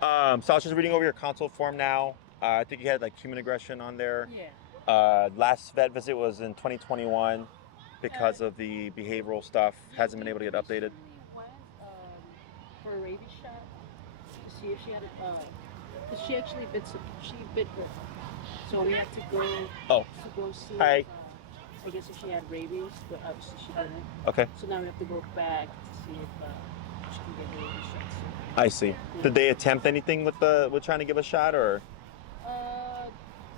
So I was just reading over your consult form now. I think you had like human aggression on there. Yeah. Last vet visit was in 2021 because of the behavioral stuff. Yeah, Hasn't been able to get updated. recently went for a rabies shot to see if she had because she actually she bit her. So we have to Oh, go see hi. I guess if she had rabies, but obviously she didn't. Okay, So now we have to go back to see if she can get her rabies shot soon. I see. Did they attempt anything with trying to give a shot or Uh,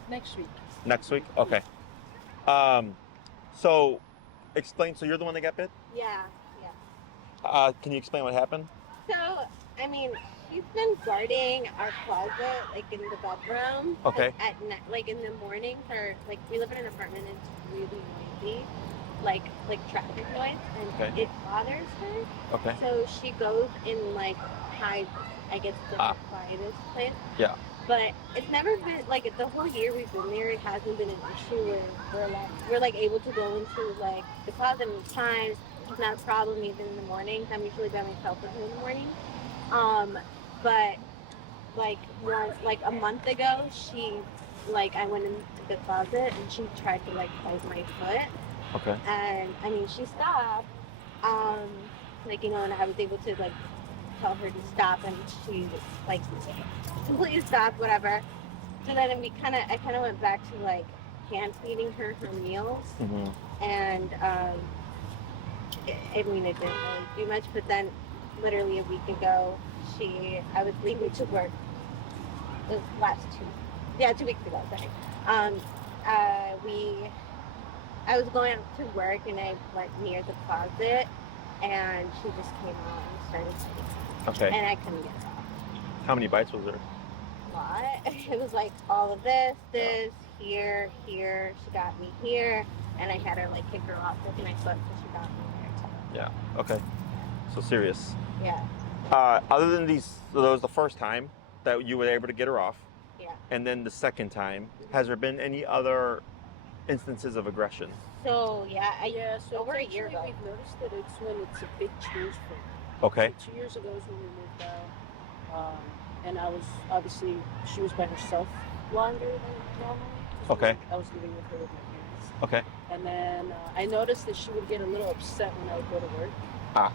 next week. next week? Okay. Um, so explain. So you're the one that got bit. Yeah, yeah. Can you explain what happened? So, I mean, she's been guarding our closet, like in the bedroom. Okay. At night, like in the morning, we live in an apartment and it's really noisy, like traffic noise, and it bothers her. Okay. So she goes and like hides, I guess, the quietest place. Yeah. But it's never been like the whole year we've been there. It hasn't been an issue where we're like able to go into like the closet at times. It's not a problem even in the mornings. I'm usually by myself with her in the morning. But like a month ago, I went into the closet and she tried to like bite my foot. Okay. And I mean she stopped. And I was able to like tell her to stop, and she like completely stopped, whatever. So then I kind of went back to like hand feeding her meals, and I mean it didn't really do much. But then, literally a week ago, I was leaving to work. The last 2 weeks ago. Sorry. I was going out to work, and I went near the closet, and she just came out and started biting me. Okay. And I couldn't get it off. How many bites was there? A lot. It was like all of this, here. She got me here, and I had her like kick her off with my foot, so she got me there too. Yeah. Okay. So serious. Yeah. Other than these, so that was the first time that you were able to get her off. Yeah. And then the second time, has there been any other instances of aggression? So So over a year ago, we've noticed that it's when it's a big change for her. Okay. So 2 years ago is when we moved out, and she was by herself longer than normal. Okay. I was living with her with my parents. Okay. And then I noticed that she would get a little upset when I would go to work.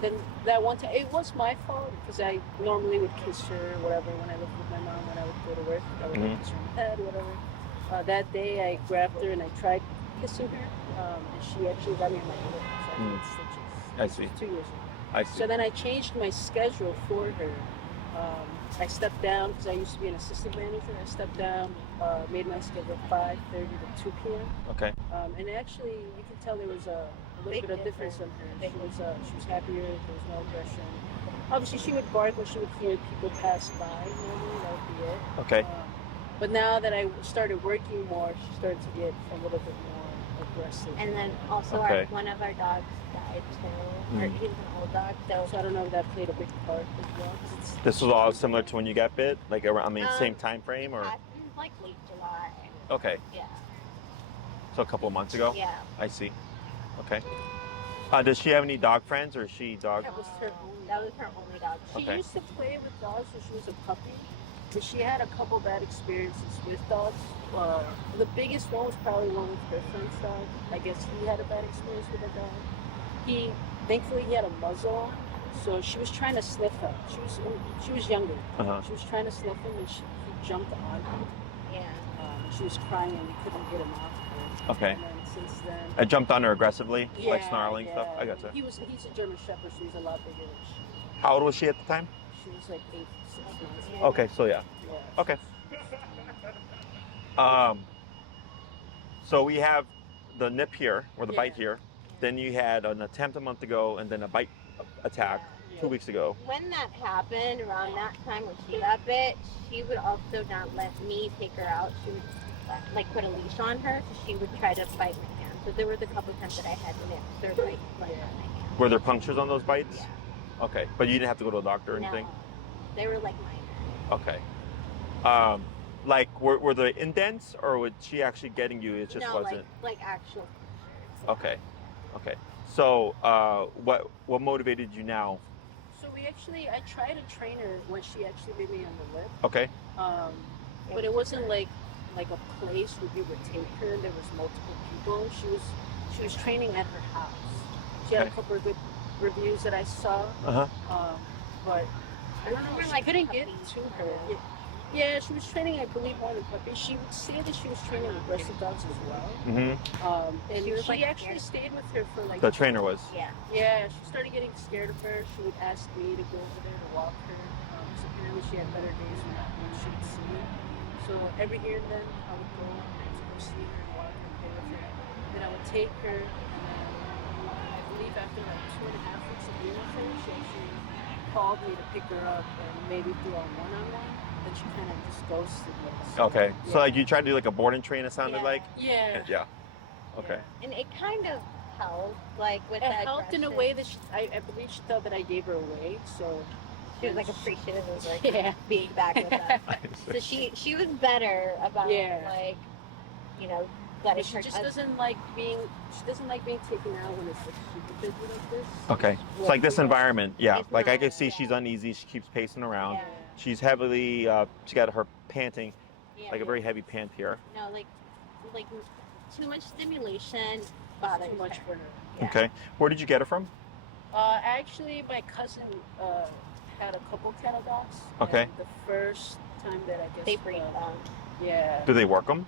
Then that one time, it was my fault because I normally would kiss her or whatever when I lived with my mom when I would go to work. I would kiss her on the head, whatever. That day I grabbed her and I tried kissing her, and she actually got me on my lip. So I had stitches. I see. 2 years ago. I see. So then I changed my schedule for her. I stepped down because I used to be an assistant manager. I stepped down, made my schedule 5:30 to 2 p.m. Okay. And actually, you can tell there was a little bit of difference in her. She was happier. There was no aggression. Obviously, she would bark when she would hear people pass by. Normally, that would be it. Okay. But now that I started working more, she started to get a little bit more aggressive. and then also one of our dogs died too. He was an old dog, So I don't know if that played a big part as well. This was all similar to when you got bit, like around, same time frame, or? Like late July. Okay. Yeah. So a couple of months ago. Yeah. I see. Okay. Does she have any dog friends, or is she dog? That was her only. That was her only dog. She used to play with dogs when she was a puppy, but she had a couple bad experiences with dogs. The biggest one was probably one with her friend's dog. I guess he had a bad experience with a dog. Thankfully, he had a muzzle, so she was trying to sniff him. She was younger. She was trying to sniff him, and he jumped on her. Yeah. She was crying, and we couldn't get him off her. Okay. And then since then, I jumped on her aggressively, yeah, like snarling yeah. stuff. I gotcha. He's a German Shepherd, so he's a lot bigger than she. How old was she at the time? She was like 6 months. Okay, so yeah. Okay. So we have the nip here, or the bite here. Then you had an attempt a month ago, and then a bite attack 2 weeks ago. When that happened, around that time when she got bit, she would also not let me take her out. She would like put a leash on her, so she would try to bite my hand. So there was a couple times that I had nips or bites on my hand. Were there punctures on those bites? Yeah. Okay, but you didn't have to go to a doctor or anything? No, they were like minor. Okay. Like were the indents, or was she actually getting you? It just wasn't. Like actual punctures. Okay. Okay. So what motivated you now? So I tried to train her when she actually bit me on the lip. Okay. But it wasn't like a place where you would take her and there was multiple people. She was training at her house. She had a couple of good reviews that I saw. But I don't know, I couldn't get to her. Yeah, she was training, I believe, more than puppies. She would say that she was training aggressive dogs as well. And she actually stayed with her for like... The trainer was? Yeah, she started getting scared of her. She would ask me to go over there to walk her. So apparently she had better days when she would see me. So every here and then I would go see her and walk her and play with her. Then I would take her, and then I believe after like 2.5 weeks of being with her, she actually called me to pick her up and maybe do a one-on-one. Then she kind of just ghosted me. So, okay. Yeah. So like you tried to do like a board and train, it sounded like? Yeah. Yeah. Okay. And it kind of helped, like with that. It helped in a way that I believe she thought that I gave her away, so she was like appreciative of like being back with us. So she was better about like, you know, letting she her. She doesn't like being taken out when it's like super busy like this. Okay. It's like this environment, like I can see she's uneasy. She keeps pacing around. Yeah. She's heavily. She got her panting, like a very heavy pant here. No, like too much stimulation bothers too much her. for her. Yeah. Okay. Where did you get her from? Actually, my cousin had a couple cattle dogs. Okay. And the first time that I guess they bring them. Yeah. Do they work them?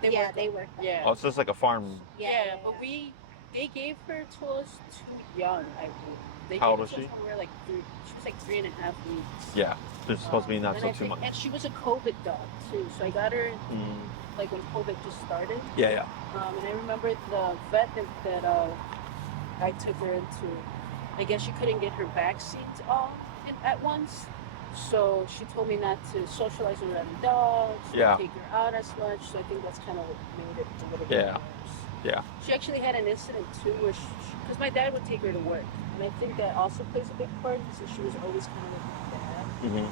They work. Yeah. Oh, so it's like a farm. Yeah, but they gave her to us too young, I believe. How old was she? She was like 3.5 weeks. Yeah, they're supposed to be not so too much. And she was a COVID dog too, so I got her like when COVID just started. Yeah. And I remember the vet that I took her into. I guess she couldn't get her vaccines all at once, so she told me not to socialize with other dogs, not take her out as much. So I think that's kind of what made it a little bit worse. Yeah. She actually had an incident too, where because my dad would take her to work, and I think that also plays a big part because she was always kind of with my dad.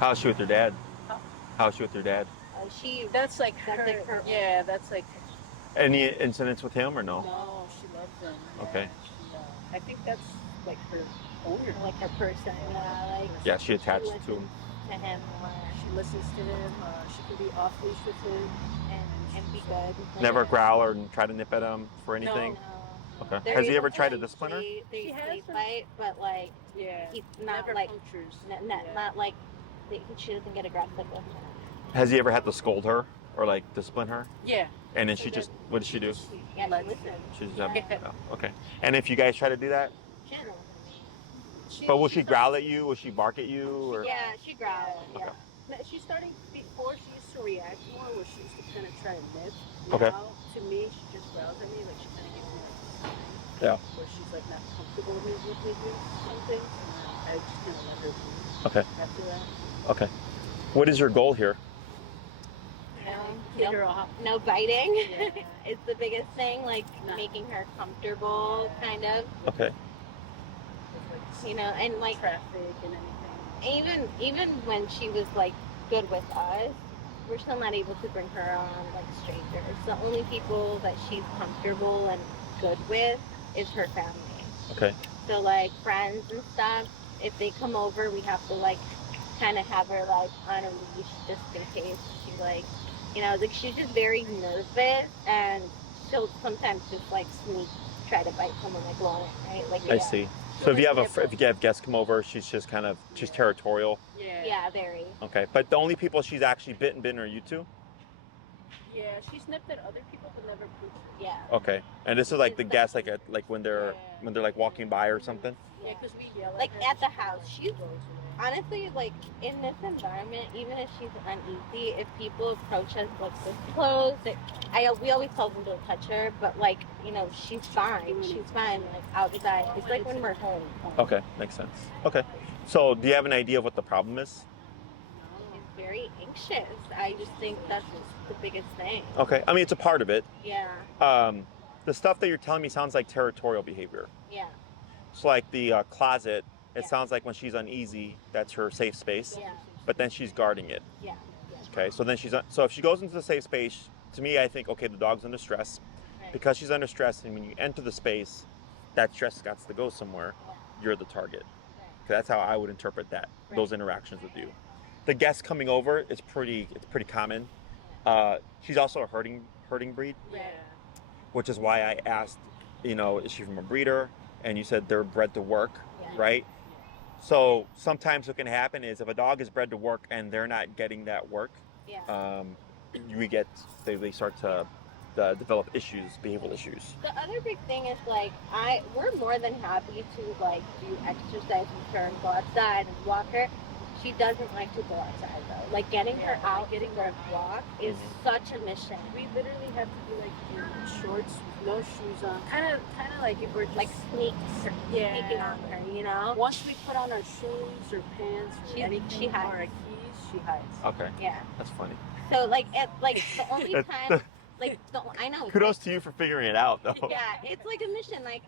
How's she with your dad? How's she with your dad? That's like her. Yeah, that's like. Any incidents with him or no? No, she loves him. Okay. I think that's like her owner, like her person. She attached to him. To him more. She listens to him. She can be off leash with him and be good. Never growl or try to nip at him for anything. No. Okay. Has he ever tried to discipline her? She has fight, but like he's not never like punctures. Not like she doesn't get aggressive with him. Has he ever had to scold her or like discipline her? Yeah. And then she just, what does she do? Yeah, she listens. She's okay. And if you guys try to do that? She doesn't. But will she growl at you? Will she bark at you? Or? Yeah, she growls. Okay. Yeah. She's starting, before she used to react more, where she used to kind of try and nip. Okay. Now, to me, she just growls at me, like she kind of gives me like a Yeah. where she's like not comfortable with me doing something. And I just kind of let her be. Okay. After that. Okay. What is your goal here? Get her off. No biting. Yeah. It's the biggest thing, like making her comfortable, kind of. Okay. You know, and like traffic and anything. Even when she was like good with us, we're still not able to bring her on like strangers. The only people that she's comfortable and good with is her family. Okay. So like friends and stuff, if they come over, we have to like kind of have her like on a leash just in case she like, you know, like she's just very nervous and she'll sometimes just like try to bite someone like on it, right? Like I see. So if you have guests come over, she's just kind of territorial. Yeah, very. Okay, but the only people she's actually bitten are you two? Yeah, she's nipped at other people but never pooped. Yeah. Okay, and this is like the guests like when they're like walking by or something. Yeah, because we yell like at the house. She's honestly like in this environment, even if she's uneasy, if people approach us like this close, we always tell them don't touch her, but like, you know, she's fine. She's fine like outside. It's like when we're home. Okay, makes sense. Okay, so do you have an idea of what the problem is? She's very anxious. I just think that's the biggest thing. Okay, I mean it's a part of it. Yeah. The stuff that you're telling me sounds like territorial behavior. Yeah. So like the closet, it sounds like when she's uneasy, that's her safe space. Yeah. But then she's guarding it. Yeah. Okay, so then so if she goes into the safe space, to me I think, okay, the dog's under stress. Right. Because she's under stress, and when you enter the space, that stress has got to go somewhere. You're the target. That's how I would interpret that. Those interactions with you. The guest coming over is pretty common. She's also a herding breed, Yeah. which is why I asked, is she from a breeder? And you said they're bred to work, right? So sometimes what can happen is if a dog is bred to work and they're not getting that work, they start to develop issues, behavioral issues. The other big thing is like we're more than happy to like do exercise with her and go outside and walk her. She doesn't like to go outside though. Like getting her out, getting her a walk is such a mission. We literally have to be like in shorts with no shoes on. Kind of like if we're just like sneaking on her, Once we put on our shoes or pants or anything, she hides. or our keys, she hides. Okay. Yeah. That's funny. So like the only time I know. Kudos to you for figuring it out though. Yeah, it's like a mission. Like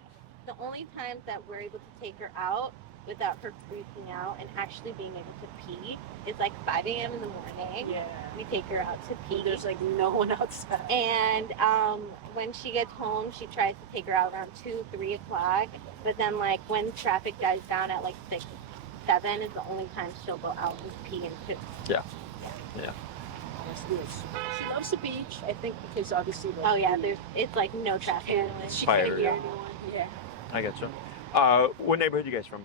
the only times that we're able to take her out without her freaking out and actually being able to pee is like 5 a.m. in the morning. Yeah. We take her out to pee. There's like no one outside. And when she gets home, she tries to take her out around 2, 3 o'clock. But then like when traffic dies down at like 6, 7 is the only time she'll go out and pee and poop. Yeah. She loves the beach, I think, because obviously. Like, it's like no traffic. She can't hear anyone. Yeah. I get you. What neighborhood you guys from?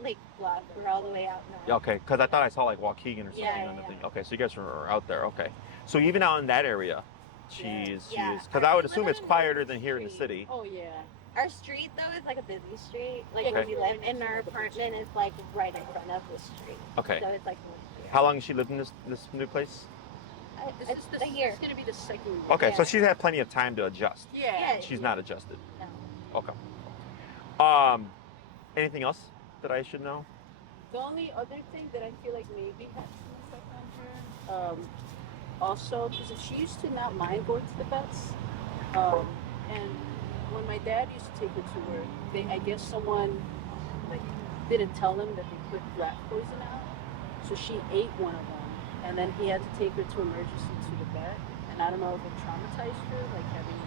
Lake Bluff, we're all the way out north. Yeah, okay, because I thought I saw like Waukegan or something on the thing. Okay, so you guys are out there. Okay, so even out in that area, she's because I would assume it's quieter than here in the city. Oh yeah. Our street though is like a busy street. Like Okay. when we live in our apartment, it's like right in front of the street. Okay. So it's like. How long has she lived in this new place? This is a year. It's gonna be the second year. Okay, so Yeah. she's had plenty of time to adjust. Yeah. She's not adjusted. No. Okay. Anything else that I should know? The only other thing that I feel like maybe has some effect on her, also, because she used to not mind going to the vets, and when my dad used to take her to work, I guess someone like didn't tell them that they put rat poison out, so she ate one of them, and then he had to take her to emergency to the vet, and I don't know if it traumatized her, like having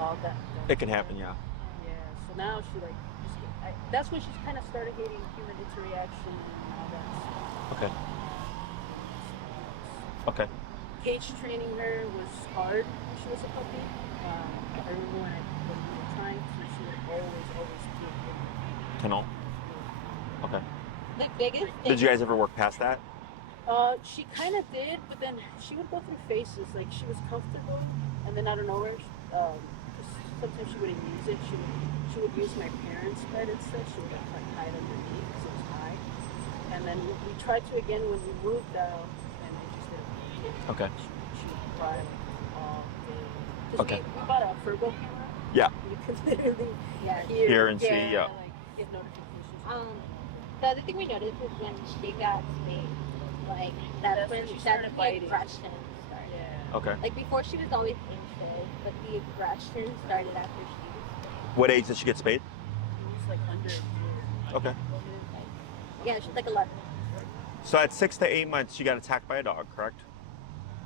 all that. It can happen, yeah. Yeah, so now she like. That's when she's kind of started hating human interaction and all that stuff. Okay. Cage training her was hard when she was a puppy. I remember when we were trying to, she would always puke. Tunnel. Okay. The biggest thing. Did you guys ever work past that? She kind of did, but then she would go through phases. Like she was comfortable, and then out of nowhere, sometimes she wouldn't use it. She would use my parents' bed instead. She would like hide underneath because it was high. And then we tried to again when we moved out, and it just didn't. Okay. She would cry like all day. Because Okay. we bought a Fergo camera. Yeah. You could literally Hear and see, yeah. like get notifications. The other thing we noticed is when she got spayed, like that's when she the started biting. aggression started. Yeah. Okay. Like before she was always anxious, but the aggression started after she was What age did she get spayed? It was like under a year. Okay. Yeah, she's like 11. So at 6 to 8 months, she got attacked by a dog, correct?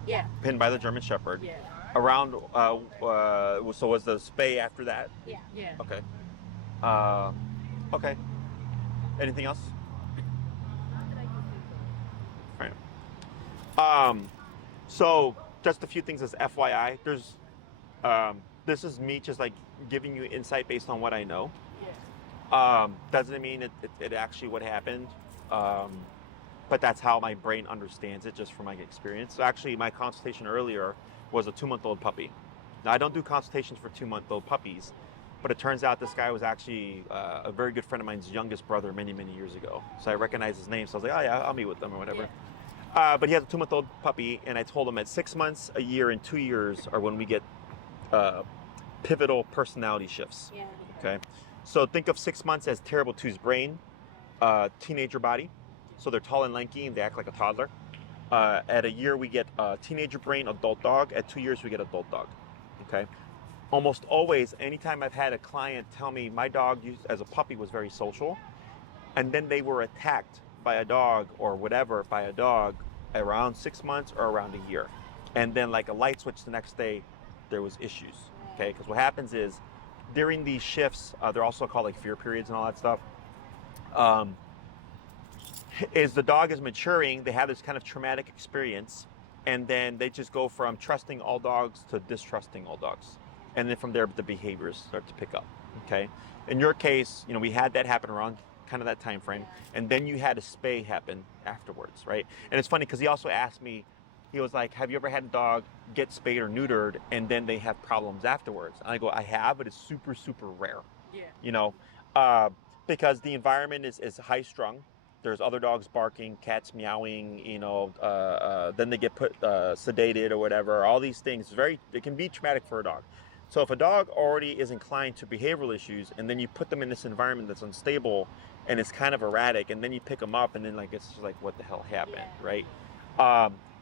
Yeah. Pinned by the German Shepherd. Yeah. Around, so was the spay after that? Yeah. Yeah. Okay. Okay. Anything else? Right. So just a few things as FYI. There's, this is me just like giving you insight based on what I know. Yeah. Doesn't mean it actually what happened. But that's how my brain understands it just from my experience. So actually my consultation earlier was a 2-month-old puppy. Now I don't do consultations for 2-month-old puppies, but it turns out this guy was actually a very good friend of mine's youngest brother many, many years ago. So I recognized his name. So I was like, oh yeah, I'll meet with them or whatever. Yeah. But he has a 2-month-old puppy, and I told him at 6 months, a year, and 2 years are when we get pivotal personality shifts. Yeah. Okay. So think of 6 months as Terrible 2's brain, teenager body. So they're tall and lanky, and they act like a toddler. At a year, we get teenager brain, adult dog. At 2 years, we get adult dog. Okay. Almost always, anytime I've had a client tell me my dog as a puppy was very social, and then they were attacked by a dog or whatever by a dog around 6 months or around a year. And then like a light switch the next day, there was issues. Okay. Because what happens is during these shifts, they're also called like fear periods and all that stuff. is the dog is maturing, they have this kind of traumatic experience, and then they just go from trusting all dogs to distrusting all dogs. And then from there, the behaviors start to pick up, okay? In your case, we had that happen around kind of that time frame, and then you had a spay happen afterwards, right? And it's funny because he also asked me, he was like, have you ever had a dog get spayed or neutered and then they have problems afterwards? And I go, I have, but it's super, super rare. Yeah. Because the environment is high strung. There's other dogs barking, cats meowing, then they get put sedated or whatever. All these things, it can be traumatic for a dog. So if a dog already is inclined to behavioral issues, and then you put them in this environment that's unstable and it's kind of erratic, and then you pick them up, and then it's just like, what the hell happened, right?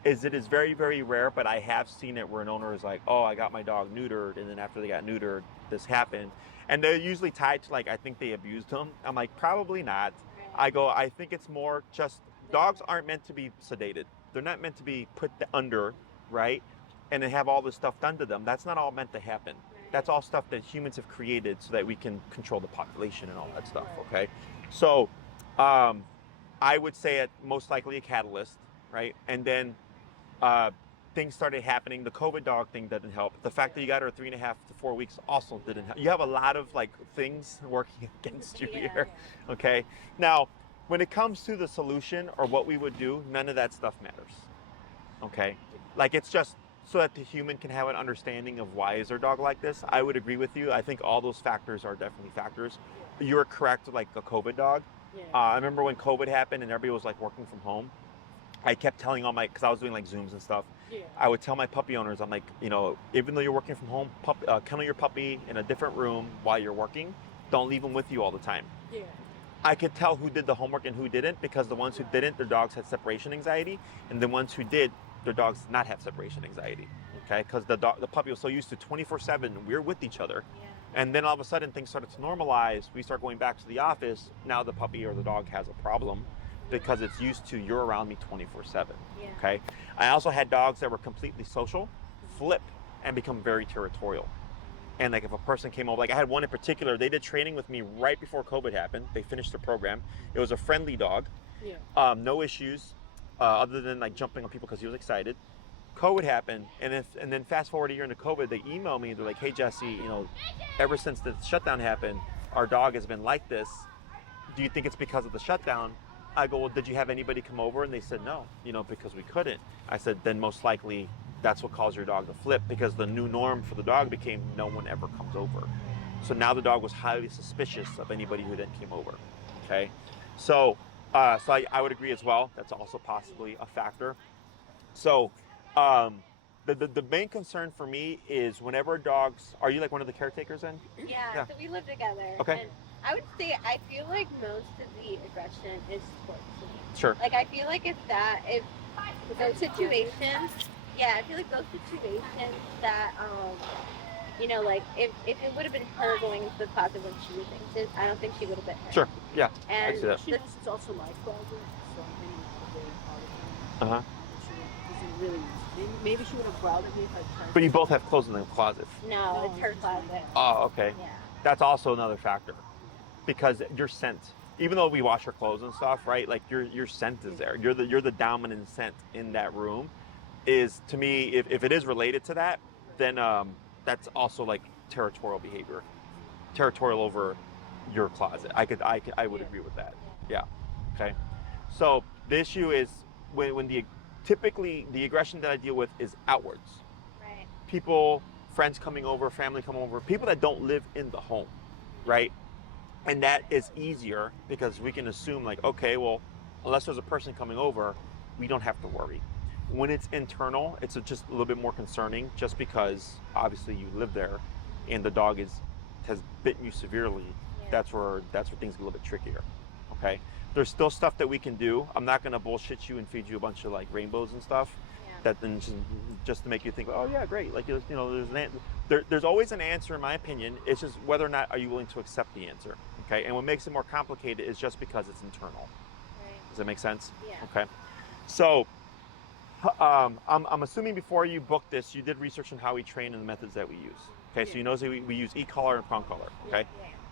It is very, very rare, but I have seen it where an owner is like, oh, I got my dog neutered, and then after they got neutered, this happened. And they're usually tied to I think they abused them. I'm like, probably not. I go, I think it's more just dogs aren't meant to be sedated. They're not meant to be put under, right? And then have all this stuff done to them. That's not all meant to happen. That's all stuff that humans have created so that we can control the population and all that stuff, okay? So I would say it most likely a catalyst, right? And then things started happening. The COVID dog thing didn't help. The fact that you got her 3.5 to 4 weeks also didn't help. You have a lot of things working against you here, okay? Now, when it comes to the solution or what we would do, none of that stuff matters, okay? It's just so that the human can have an understanding of why is their dog like this. I would agree with you. I think all those factors are definitely factors. You're correct with a COVID dog. I remember when COVID happened and everybody was working from home. I kept telling because I was doing Zooms and stuff. I would tell my puppy owners, I'm like, even though you're working from home, kennel your puppy in a different room while you're working. Don't leave them with you all the time. Yeah. I could tell who did the homework and who didn't, because the ones who didn't, their dogs had separation anxiety, and the ones who did, their dogs did not have separation anxiety. Okay, because the puppy was so used to 24/7, we're with each other. And then all of a sudden things started to normalize. We start going back to the office. Now the puppy or the dog has a problem because it's used to you're around me 24/7. Okay. I also had dogs that were completely social, flip, and become very territorial. And if a person came over, I had one in particular, they did training with me right before COVID happened. They finished the program. It was a friendly dog. No issues other than jumping on people because he was excited. COVID happened, and then fast forward a year into COVID, they email me. They're like, "Hey Jesse, ever since the shutdown happened, our dog has been like this. Do you think it's because of the shutdown?" I go, "Well, did you have anybody come over?" And they said, "No, because we couldn't." I said, "Then most likely that's what caused your dog to flip, because the new norm for the dog became no one ever comes over. So now the dog was highly suspicious of anybody who then came over." Okay, so I would agree as well. That's also possibly a factor. So the main concern for me is whenever dogs, are you one of the caretakers then? Yeah. So we live together. Okay. And I would say I feel like most of the aggression is towards me. Sure. I feel like if those situations, I feel like those situations that if it would have been her going into the closet when she was anxious, I don't think she would have been hurt. Sure. Yeah. And I see that. She knows it's also my closet, so I'm getting out there all the time. She doesn't really. Maybe she would have growled at me if I tried. But you both have clothes in the closet. No, it's her closet. Oh, okay. Yeah. That's also another factor, because your scent, even though we wash our clothes and stuff, right? Your scent is there. You're the dominant scent in that room. Is, to me, if it is related to that, then that's also territorial behavior, territorial over your closet. I would agree with that. Yeah. Okay. So the issue is when typically the aggression that I deal with is outwards. Right. People, friends coming over, family coming over, people that don't live in the home, right? And that is easier because we can assume okay, well, unless there's a person coming over, we don't have to worry. When it's internal, it's just a little bit more concerning, just because obviously you live there and the dog has bitten you severely. That's where things get a little bit trickier. Okay. There's still stuff that we can do. I'm not gonna bullshit you and feed you a bunch of rainbows and stuff. That then just to make you think, oh yeah, great. There's always an answer, in my opinion. It's just whether or not are you willing to accept the answer. Okay. And what makes it more complicated is just because it's internal. Right. Does that make sense? Yeah. Okay. So I'm assuming before you booked this, you did research on how we train and the methods that we use. Okay. So you know that we use e-collar and prong collar. Okay.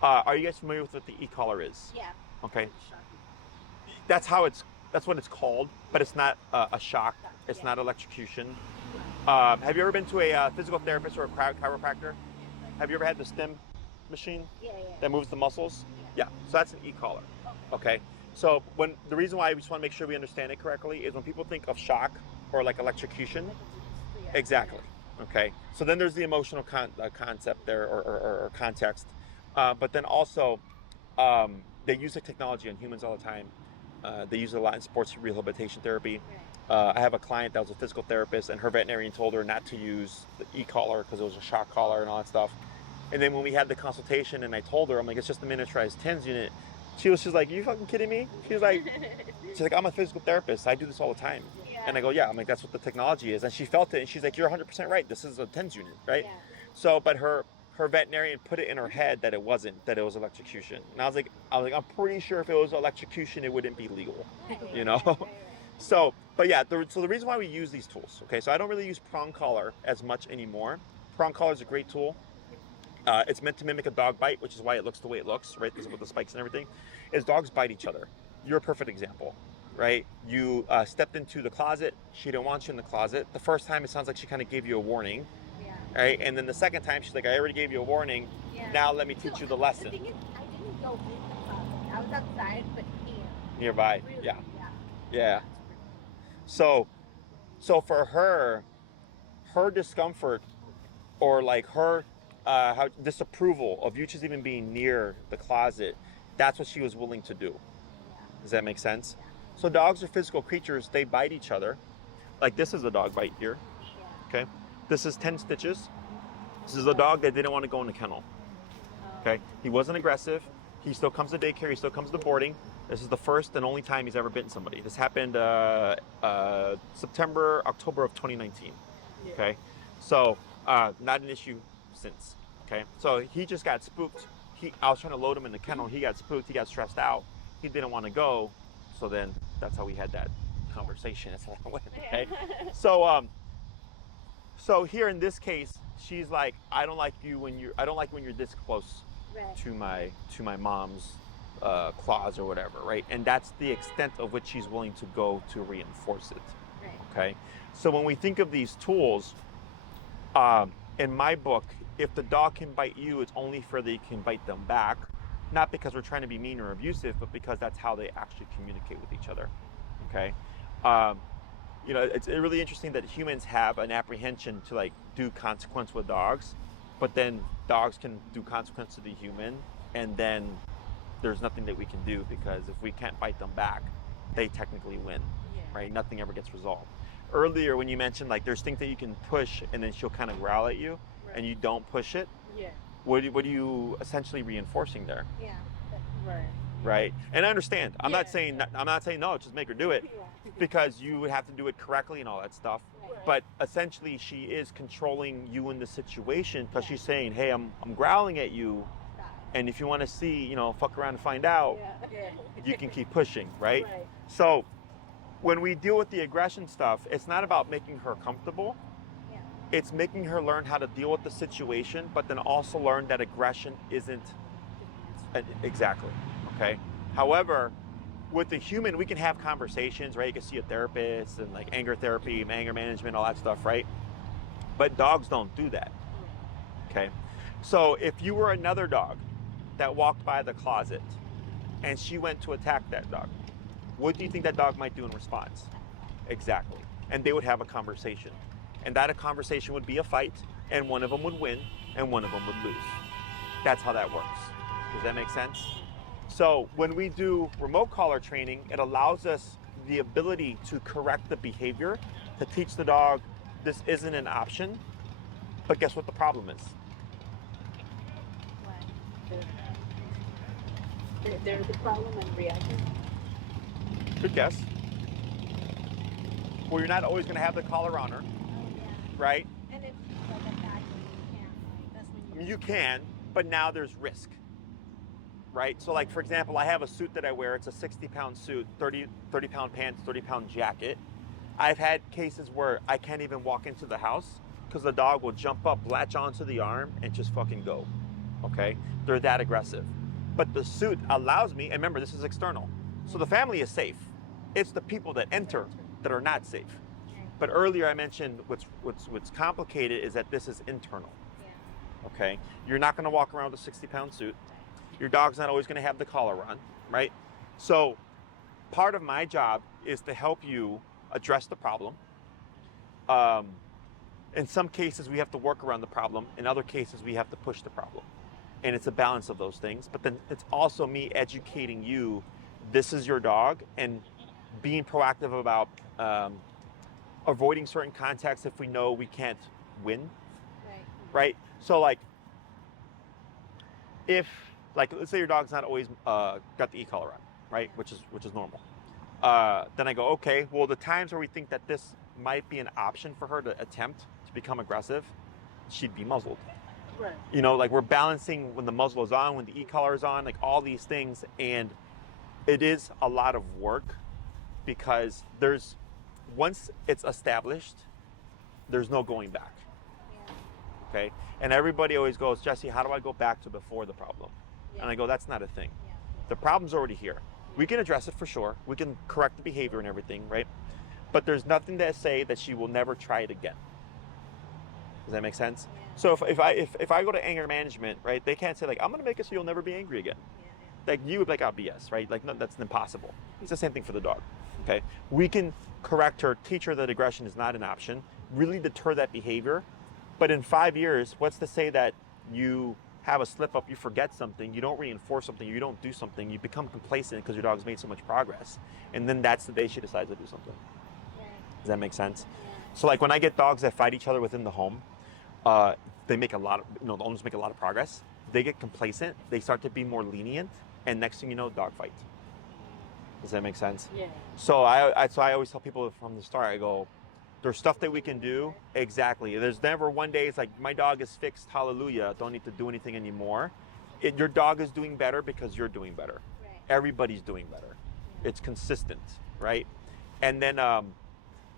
Yeah. Are you guys familiar with what the e-collar is? Yeah. Okay. that's what it's called, but it's not a shock. It's not electrocution. Have you ever been to a physical therapist or a chiropractor? Have you ever had the stim machine Yeah. that moves the muscles? Yeah. So that's an e-collar. Okay. So the reason why we just want to make sure we understand it correctly is when people think of shock or like electrocution. Exactly. Okay. So then there's the emotional concept there or context, but then also they use the technology on humans all the time. They use it a lot in sports rehabilitation therapy. I have a client that was a physical therapist, and her veterinarian told her not to use the e-collar because it was a shock collar and all that stuff. And then when we had the consultation, and I told her, I'm like, it's just a miniaturized TENS unit. She's like, you fucking kidding me? She's like, I'm a physical therapist. I do this all the time. Yeah. And I go, yeah. I'm like, that's what the technology is. And she felt it, and she's like, you're 100% right. This is a TENS unit, right? Yeah. So, but her veterinarian put it in her head that it wasn't, that it was electrocution. And I was like, I'm pretty sure if it was electrocution, it wouldn't be legal, you know? So, but yeah, so the reason why we use these tools, okay, so I don't really use prong collar as much anymore. Prong collar is a great tool. It's meant to mimic a dog bite, which is why it looks the way it looks, right? Because with the spikes and everything, is dogs bite each other. You're a perfect example, right? You stepped into the closet. She didn't want you in the closet. The first time, it sounds like she kind of gave you a warning, right? And then the second time, she's like, I already gave you a warning. Yeah. Now let me teach you the lesson. The thing is, I didn't go in the closet. I was outside, but here. Nearby, Really? yeah. So for her discomfort or like her disapproval of you just even being near the closet, that's what she was willing to do. Does that make sense? So dogs are physical creatures. They bite each other. Like this is a dog bite here. Okay. This is 10 stitches. This is a dog that didn't want to go in the kennel. Okay. He wasn't aggressive. He still comes to daycare. He still comes to boarding. This is the first and only time he's ever bitten somebody. This happened September, October of 2019. Okay. So not an issue since. Okay. So he just got spooked. I was trying to load him in the kennel. He got spooked. He got stressed out. He didn't want to go. So then that's how we had that conversation. That's how that went. Okay. So here in this case, she's like, I don't like when you're this close to my mom's clause or whatever, right? And that's the extent of which she's willing to go to reinforce it. Okay. So when we think of these tools, in my book, if the dog can bite you, it's only for they can bite them back, not because we're trying to be mean or abusive, but because that's how they actually communicate with each other. Okay. It's really interesting that humans have an apprehension to like do consequence with dogs, but then dogs can do consequence to the human, and then there's nothing that we can do because if we can't bite them back, they technically win, right? Nothing ever gets resolved. Earlier when you mentioned like there's things that you can push and then she'll kind of growl at you, and you don't push it, what are you essentially reinforcing there? Right. And I understand. I'm not saying no, just make her do it, because you would have to do it correctly and all that stuff. But essentially she is controlling you in the situation because she's saying, hey, I'm growling at you, and if you want to see, fuck around and find out, you can keep pushing, right? So when we deal with the aggression stuff, it's not about making her comfortable. It's making her learn how to deal with the situation, but then also learn that aggression isn't exactly, okay? However, with the human, we can have conversations, right? You can see a therapist and like anger therapy, anger management, all that stuff, right? But dogs don't do that, okay? So if you were another dog that walked by the closet and she went to attack that dog, what do you think that dog might do in response? Exactly. And they would have a conversation. And that a conversation would be a fight, and one of them would win, and one of them would lose. That's how that works. Does that make sense? So when we do remote collar training, it allows us the ability to correct the behavior, to teach the dog this isn't an option, but guess what the problem is? There's a problem and reaction. Good guess. Well, you're not always going to have the collar on her, right? And if she's like a guy, you can't. That's when You can, but now there's risk, right? So like, for example, I have a suit that I wear. It's a 60-pound suit, 30-pound pants, 30-pound jacket. I've had cases where I can't even walk into the house because the dog will jump up, latch onto the arm, and just fucking go, okay? They're that aggressive. But the suit allows me, and remember, this is external. So the family is safe. It's the people that enter that are not safe. But earlier I mentioned what's complicated is that this is internal. Okay, you're not going to walk around with a 60-pound suit. Your dog's not always going to have the collar on, right? So part of my job is to help you address the problem. In some cases, we have to work around the problem. In other cases, we have to push the problem. And it's a balance of those things. But then it's also me educating you, this is your dog, and being proactive about avoiding certain contacts if we know we can't win, right? So like, let's say your dog's not always got the e-collar on, right? Which is normal. Then I go, okay, well, the times where we think that this might be an option for her to attempt to become aggressive, she'd be muzzled. Right. You know, like we're balancing when the muzzle is on, when the e-collar is on, like all these things. And it is a lot of work because once it's established, there's no going back. Okay. And everybody always goes, Jesse, how do I go back to before the problem? And I go, that's not a thing. The problem's already here. We can address it for sure. We can correct the behavior and everything, right? But there's nothing to say that she will never try it again. Does that make sense? So if I go to anger management, right, they can't say like, I'm gonna make it so you'll never be angry again. Like you would be like, oh, BS, right? Like no, that's impossible. It's the same thing for the dog. Okay. We can correct her, teach her that aggression is not an option, really deter that behavior. But in 5 years, what's to say that you have a slip up, you forget something, you don't reinforce something, you don't do something, you become complacent because your dog's made so much progress. And then that's the day she decides to do something. Does that make sense? So like when I get dogs that fight each other within the home, they make a lot of, the owners make a lot of progress. They get complacent, they start to be more lenient, and next thing you know, dog fight. Does that make sense? Yeah. So I always tell people from the start, I go, there's stuff that we can do. Exactly. There's never one day it's like, my dog is fixed, hallelujah, don't need to do anything anymore. Your dog is doing better because you're doing better. Right. Everybody's doing better. It's consistent, right? And then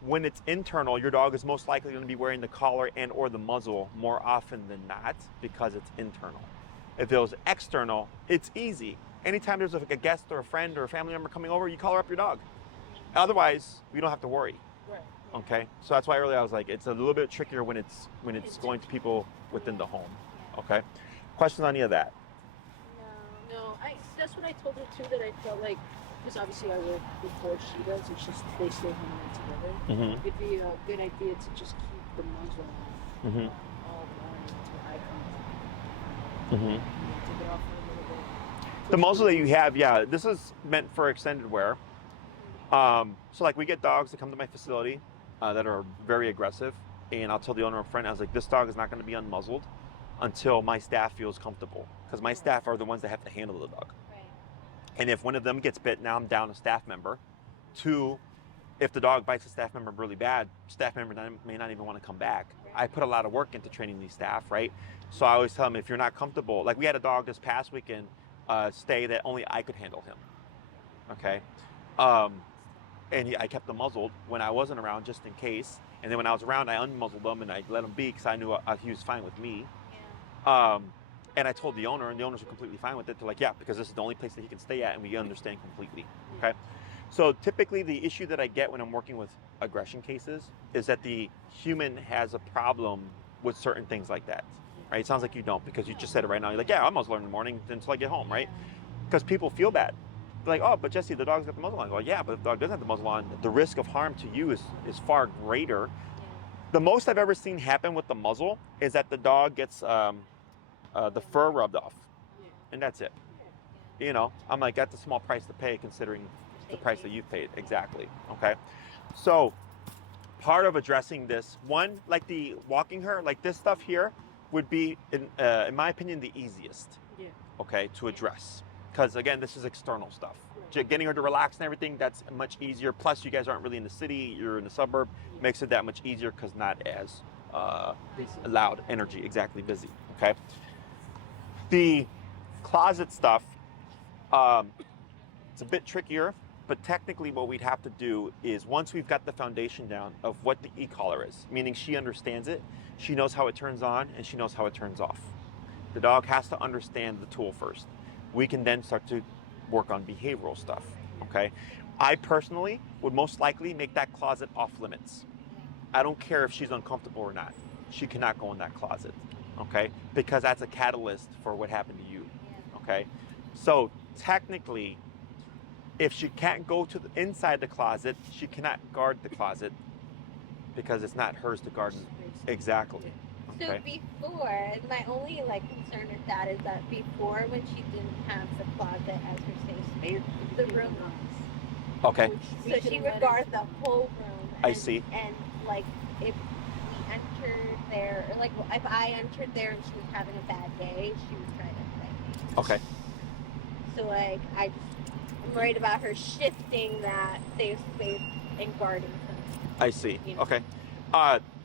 when it's internal, your dog is most likely going to be wearing the collar and or the muzzle more often than not because it's internal. If it was external, it's easy. Anytime there's a guest or a friend or a family member coming over, you collar up your dog. Otherwise, we don't have to worry. Right. Okay, so that's why earlier I was like, it's a little bit trickier when it's going to people within the home. Okay, questions on any of that? No, that's what I told her too, that I felt like, because obviously I work before she does, it's just they stay home together. Mm-hmm. It'd be a good idea to just keep the muzzle on all morning until I come. Mm-hmm. Take it off for a little bit. The muzzle that you have, yeah, this is meant for extended wear. So like we get dogs that come to my facility that are very aggressive, and I'll tell the owner up front, I was like, this dog is not going to be unmuzzled until my staff feels comfortable, because my staff are the ones that have to handle the dog. Right. And if one of them gets bit, now I'm down a staff member. 2, if the dog bites a staff member really bad, staff member may not even want to come back. I put a lot of work into training these staff, right? So I always tell them, if you're not comfortable, like we had a dog this past weekend stay that only I could handle him. Okay. And I kept him muzzled when I wasn't around, just in case. And then when I was around, I unmuzzled him and I let him be because I knew he was fine with me. Yeah. And I told the owner, and the owners were completely fine with it. They're like, yeah, because this is the only place that he can stay at, and we understand completely. Okay. So typically the issue that I get when I'm working with aggression cases is that the human has a problem with certain things like that. Right? It sounds like you don't, because you just said it right now. You're like, yeah, I'm muzzled in the morning until I get home, right? Because people feel bad. They're like, oh, but Jesse, the dog's got the muzzle on. Well, yeah, but if the dog doesn't have the muzzle on, the risk of harm to you is far greater. The most I've ever seen happen with the muzzle is that the dog gets the fur rubbed off, and that's it. You know, I'm like, that's a small price to pay considering the price that you've paid. Exactly. Okay. So part of addressing this, one, like the walking her, like this stuff here would be, in my opinion, the easiest, okay, to address. Because again, this is external stuff. Getting her to relax and everything, that's much easier. Plus, you guys aren't really in the city, you're in the suburb. Makes it that much easier because not as loud energy, exactly, busy, okay? The closet stuff, it's a bit trickier, but technically what we'd have to do is, once we've got the foundation down of what the e-collar is, meaning she understands it, she knows how it turns on and she knows how it turns off. The dog has to understand the tool first. We can then start to work on behavioral stuff. Okay, I personally would most likely make that closet off limits. I don't care if she's uncomfortable or not. She cannot go in that closet. Okay, because that's a catalyst for what happened to you. Okay, so technically, if she can't go to the inside the closet, she cannot guard the closet because it's not hers to guard. Exactly. So Okay. before, my only like concern with that is that before, when she didn't have the closet as her safe space, the room was. Okay. So she would guard the whole room. And, I see. And like if we entered there, or like if I entered there and she was having a bad day, she would try to fight me. Okay. So like I'm worried about her shifting that safe space and guarding something. I see. You know? Okay.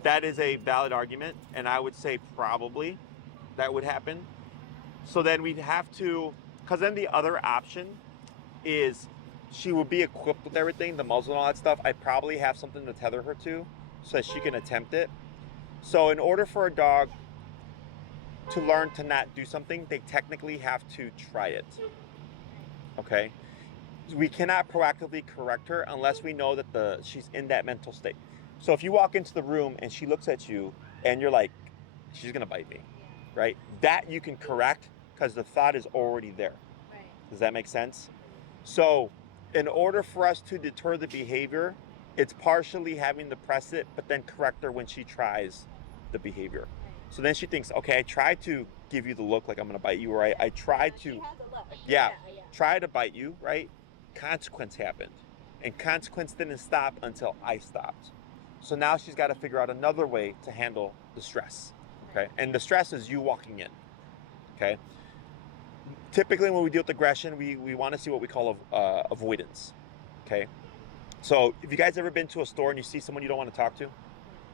That is a valid argument, and I would say probably that would happen. So then we'd have to, because then the other option is she would be equipped with everything, the muzzle and all that stuff. I'd probably have something to tether her to so that she can attempt it. So in order for a dog to learn to not do something, they technically have to try it. Okay? We cannot proactively correct her unless we know that she's in that mental state. So if you walk into the room and she looks at you and you're like, she's gonna bite me, right? That you can correct because the thought is already there. Right. Does that make sense? So in order for us to deter the behavior, it's partially having to press it, but then correct her when she tries the behavior. So then she thinks, okay, I tried to give you the look like I'm gonna bite you, or I tried to, She has a look. yeah, try to bite you, right? Consequence happened. And consequence didn't stop until I stopped. So now she's got to figure out another way to handle the stress. Okay. And the stress is you walking in. Okay. Typically when we deal with aggression, we want to see what we call avoidance. Okay. So if you guys ever been to a store and you see someone you don't want to talk to,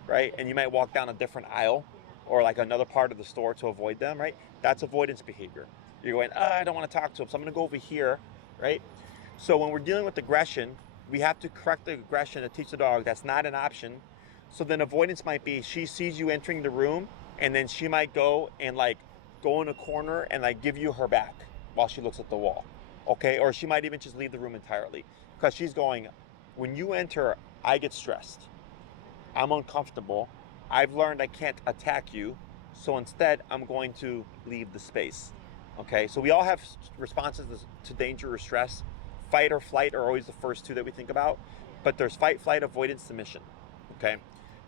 right? And you might walk down a different aisle or like another part of the store to avoid them, right? That's avoidance behavior. You're going, I don't want to talk to them, so I'm going to go over here, right? So when we're dealing with aggression, we have to correct the aggression to teach the dog that's not an option. So then avoidance might be she sees you entering the room and then she might go and like go in a corner and like give you her back while she looks at the wall. Okay, or she might even just leave the room entirely because she's going, when you enter, I get stressed. I'm uncomfortable. I've learned I can't attack you. So instead, I'm going to leave the space. Okay, so we all have responses to danger or stress. Fight or flight are always the first two that we think about, but there's fight, flight, avoidance, submission. Okay,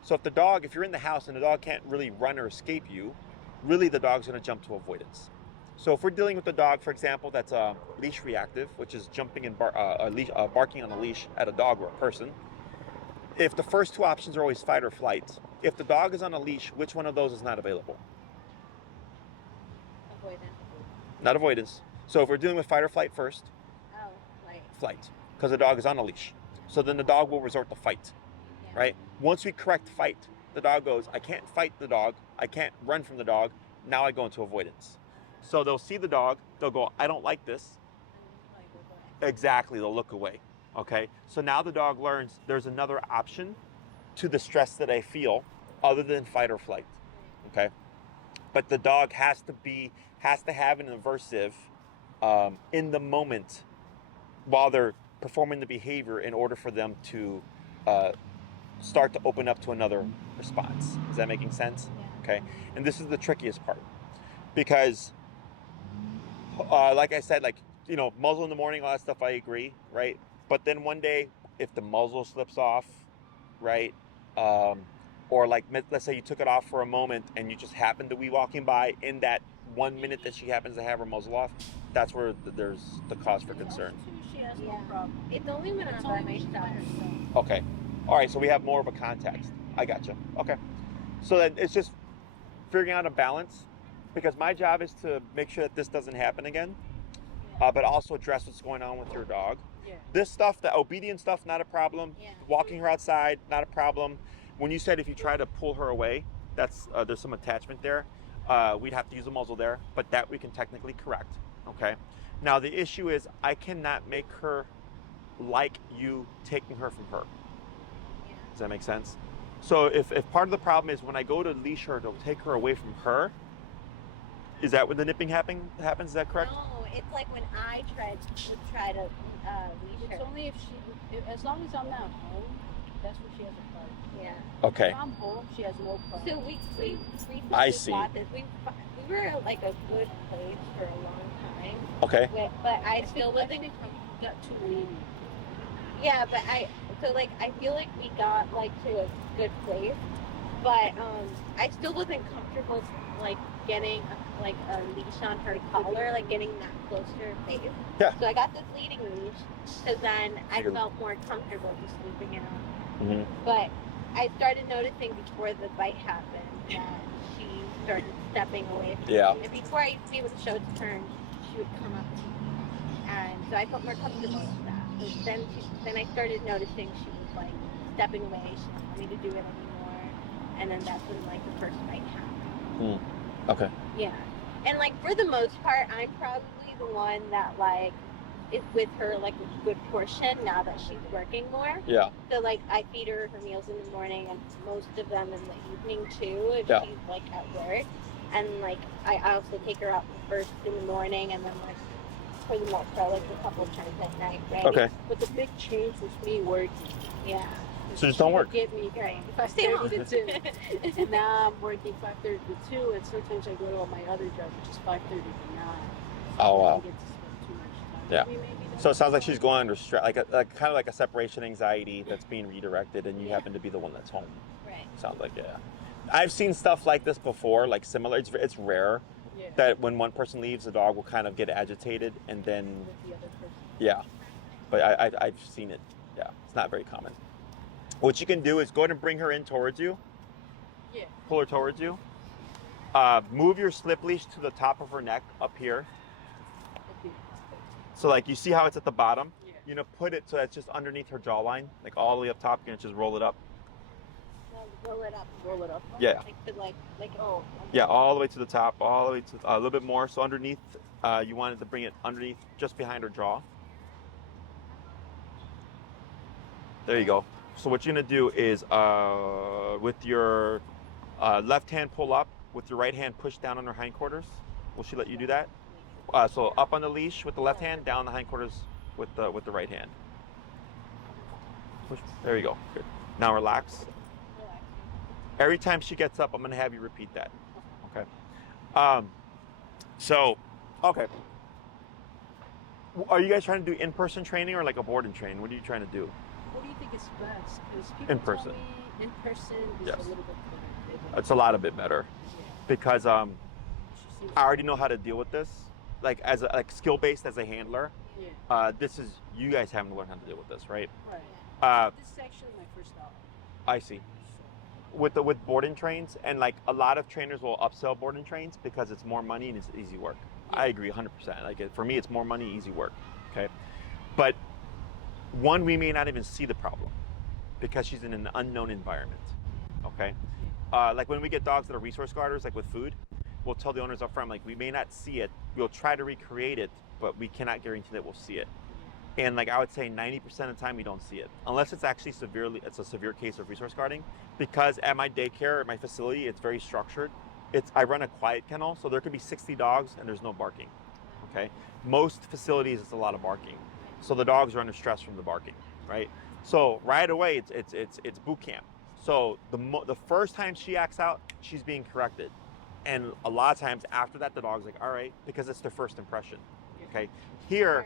so if you're in the house and the dog can't really run or escape you, really the dog's going to jump to avoidance. So if we're dealing with a dog, for example, that's leash reactive, which is jumping and barking on a leash at a dog or a person, if the first two options are always fight or flight, if the dog is on a leash, which one of those is not available? Avoidance. Not avoidance. So if we're dealing with fight or flight first, flight, because the dog is on a leash. So then the dog will resort to fight, right? Once we correct fight, the dog goes, I can't fight the dog, I can't run from the dog, now I go into avoidance. So they'll see the dog, they'll go, I don't like this. Exactly, they'll look away, okay? So now the dog learns there's another option to the stress that I feel other than fight or flight, okay? But the dog has to have an aversive in the moment while they're performing the behavior in order for them to start to open up to another response. Is that making sense? Yeah. Okay. And this is the trickiest part because, like I said, muzzle in the morning, all that stuff, I agree, right? But then one day, if the muzzle slips off, right? Or like, let's say you took it off for a moment and you just happened to be walking by in that 1 minute that she happens to have her muzzle off, that's where there's the cause for concern. She has no problem. It's only when I'm by myself. Okay. All right. So we have more of a context. I gotcha. Okay. So then it's just figuring out a balance because my job is to make sure that this doesn't happen again, but also address what's going on with your dog. Yeah. This stuff, the obedience stuff, not a problem. Yeah. Walking her outside, not a problem. When you said if you try to pull her away, that's there's some attachment there. We'd have to use a muzzle there, but that we can technically correct. Okay. Now the issue is I cannot make her like you taking her from her. Yeah. Does that make sense? So if part of the problem is when I go to leash her to take her away from her, Is that when the nipping happens? Is that correct? No, it's like when I try to leash her. It's only as long as I'm not home, that's when she has a problem. Yeah. Okay. If I'm home, she has no problem. So we I recently see. bought this. We were like a good place for a long time. Okay. But I still I wasn't. think we got too lean. Yeah, but I feel like we got like to a good place, but I still wasn't comfortable like getting like a leash on her collar, like getting that close to her face. Yeah. So I got this leading leash, so then I felt more comfortable just leaving it on. Mm-hmm. But I started noticing before the bite happened that she started stepping away from Yeah. me. And before I used to be able to show it to her, she would come up to me, and so I felt more comfortable with that. So then I started noticing she was like stepping away. She didn't want me to do it anymore, and then that's when like the first bite happened. Okay. Yeah, and like for the most part, I'm probably the one that like is with her like a good portion now that she's working more. Yeah. So like I feed her most in the morning and most of them in the evening too if she's like at work. And like I also take her out first in the morning and then like for the most part like a couple times at night, right? Okay. But the big change was me working. Yeah. So just don't work. Get me Right. 5:30 to 2. And now I'm working 5:30 to 2, and sometimes I go to my other job, which is 5:30 to 9. Oh, wow. I don't get to spend too much time. Yeah. Maybe So it sounds like she's going under stress, like kind of like a separation anxiety that's being redirected, and you happen to be the one that's home. Right. Sounds like, yeah. I've seen stuff like this before, like similar. It's rare that when one person leaves, the dog will kind of get agitated, and then with the other person. yeah. But I've seen it. Yeah, it's not very common. What you can do is go ahead and bring her in towards you. Yeah. Pull her towards you. Move your slip leash to the top of her neck up here. Okay. So like you see how it's at the bottom? Yeah. You know, put it so it's just underneath her jawline, like all the way up top. You're gonna just roll it up. Roll it up. Roll it up. Yeah. Like Oh. Yeah, all the way to the top, all the way to a little bit more. So underneath, you wanted to bring it underneath, just behind her jaw. There you go. So what you're gonna do is, with your left hand pull up, with your right hand push down on her hindquarters. Will she let you do that? So up on the leash with the left hand, down the hindquarters with the right hand. Push. There you go. Good. Now relax. Every time she gets up, I'm gonna have you repeat that. Okay. So, okay. Are you guys trying to do in-person training or like a board and train? What are you trying to do? What do you think is best? Because people In person. tell me in person is Yes. a little bit better. It's a lot of bit better Yeah. because She seems I already know how to deal with this. Like as a skill-based as a handler, Yeah. this is you guys having to learn how to deal with this, right? Right. This is actually my first dog. I see. With board and trains, and like a lot of trainers will upsell board and trains because it's more money and it's easy work. I agree 100%. Like for me, it's more money, easy work. Okay, but one, we may not even see the problem because she's in an unknown environment. Okay, like when we get dogs that are resource guarders, like with food, we'll tell the owners up front, like we may not see it. We'll try to recreate it, but we cannot guarantee that we'll see it. And like I would say 90% of the time we don't see it unless it's actually it's a severe case of resource guarding, because at my daycare, at my facility, it's very structured. I run a quiet kennel, so there could be 60 dogs and there's no barking. Okay. Most facilities, it's a lot of barking. So the dogs are under stress from the barking, right? So right away, it's boot camp. So the first time she acts out, she's being corrected. And a lot of times after that, the dog's like, all right, because it's their first impression. Okay. Here,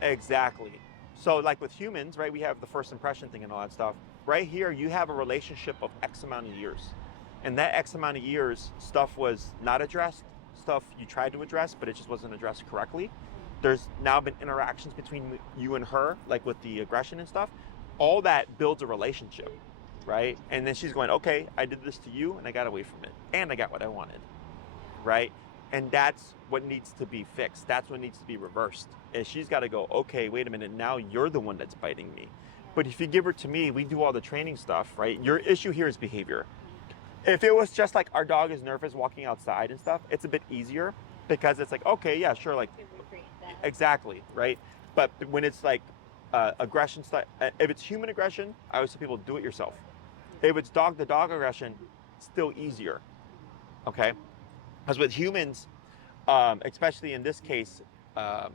exactly. So like with humans, right, we have the first impression thing and all that stuff. Right here, you have a relationship of X amount of years. And that X amount of years, stuff was not addressed, stuff you tried to address, but it just wasn't addressed correctly. There's now been interactions between you and her, like with the aggression and stuff. All that builds a relationship, right? And then she's going, okay, I did this to you and I got away from it. And I got what I wanted, right? And that's what needs to be fixed. That's what needs to be reversed. And she's got to go, okay, wait a minute, now you're the one that's biting me. But if you give her to me, we do all the training stuff, right? Your issue here is behavior. If it was just like our dog is nervous walking outside and stuff, it's a bit easier because it's like, okay, yeah, sure, like, exactly, right? But when it's like aggression stuff, if it's human aggression, I always tell people do it yourself. If it's dog-to-dog aggression, still easier, okay? Because with humans, especially in this case, um,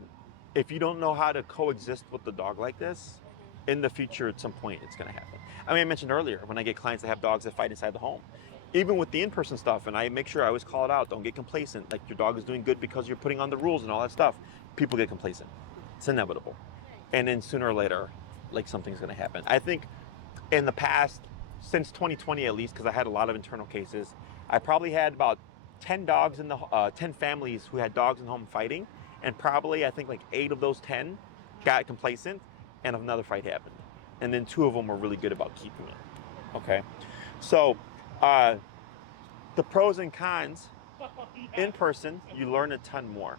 if you don't know how to coexist with the dog like this, in the future, at some point, it's going to happen. I mean, I mentioned earlier when I get clients that have dogs that fight inside the home, even with the in-person stuff, and I make sure I always call it out. Don't get complacent. Like your dog is doing good because you're putting on the rules and all that stuff. People get complacent. It's inevitable, and then sooner or later, like something's going to happen. I think in the past, since 2020 at least, because I had a lot of internal cases, I probably had about 10 dogs in the 10 families who had dogs in home fighting, and probably I think like 8 of those 10 got complacent, and another fight happened, and then 2 of them were really good about keeping it. Okay, so the pros and cons in person, you learn a ton more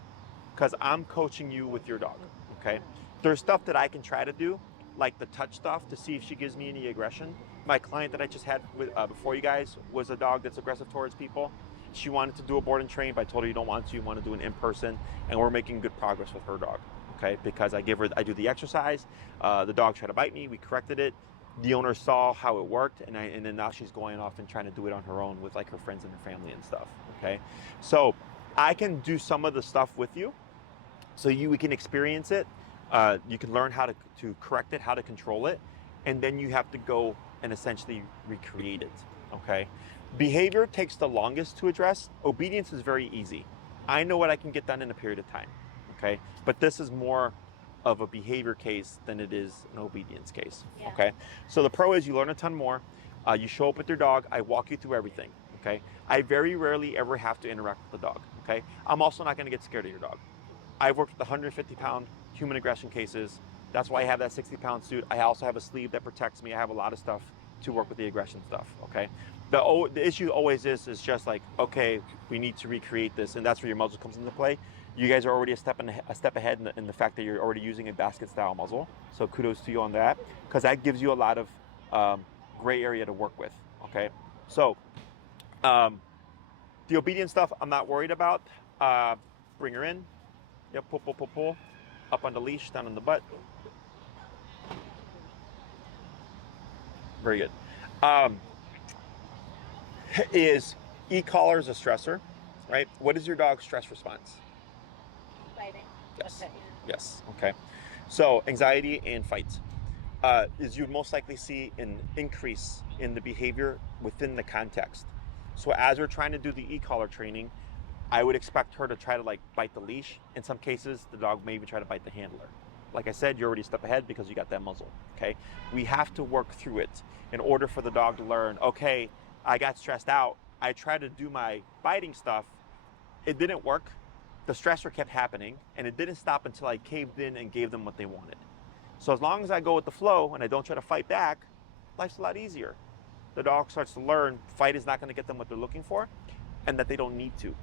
because I'm coaching you with your dog. Okay, there's stuff that I can try to do, like the touch stuff, to see if she gives me any aggression. My client that I just had with, before you guys was a dog that's aggressive towards people. She wanted to do a board and train, but I told her you don't want to. You want to do an in-person, and we're making good progress with her dog. Okay, because I do the exercise. The dog tried to bite me. We corrected it. The owner saw how it worked, and then now she's going off and trying to do it on her own with like her friends and her family and stuff. Okay, so I can do some of the stuff with you, so we can experience it. You can learn how to correct it, how to control it, and then you have to go and essentially recreate it. Okay, behavior takes the longest to address. Obedience is very easy. I know what I can get done in a period of time. Okay, but this is more of a behavior case than it is an obedience case. Yeah. Okay, so the pro is you learn a ton more. You show up with your dog. I walk you through everything. Okay, I very rarely ever have to interact with the dog. Okay, I'm also not going to get scared of your dog. I've worked with 150-pound human aggression cases. That's why I have that 60-pound suit. I also have a sleeve that protects me. I have a lot of stuff to work with the aggression stuff. Okay, the issue always is just like, okay, we need to recreate this, and that's where your muzzle comes into play. You guys are already a step ahead in the fact that you're already using a basket style muzzle. So kudos to you on that, because that gives you a lot of gray area to work with. Okay, so the obedience stuff I'm not worried about. Bring her in. Yep, pull. Up on the leash, down on the butt. Very good. Is e-collars a stressor, right? What is your dog's stress response? Fighting. Yes. Okay, yeah. Yes. Okay. So anxiety and fights. Is you'd most likely see an increase in the behavior within the context. So as we're trying to do the e-collar training, I would expect her to try to like bite the leash. In some cases, the dog may even try to bite the handler. Like I said, you're already a step ahead because you got that muzzle. Okay. We have to work through it in order for the dog to learn, okay, I got stressed out. I tried to do my biting stuff. It didn't work. The stressor kept happening, and it didn't stop until I caved in and gave them what they wanted. So as long as I go with the flow and I don't try to fight back, life's a lot easier. The dog starts to learn fight is not going to get them what they're looking for, and that they don't need to.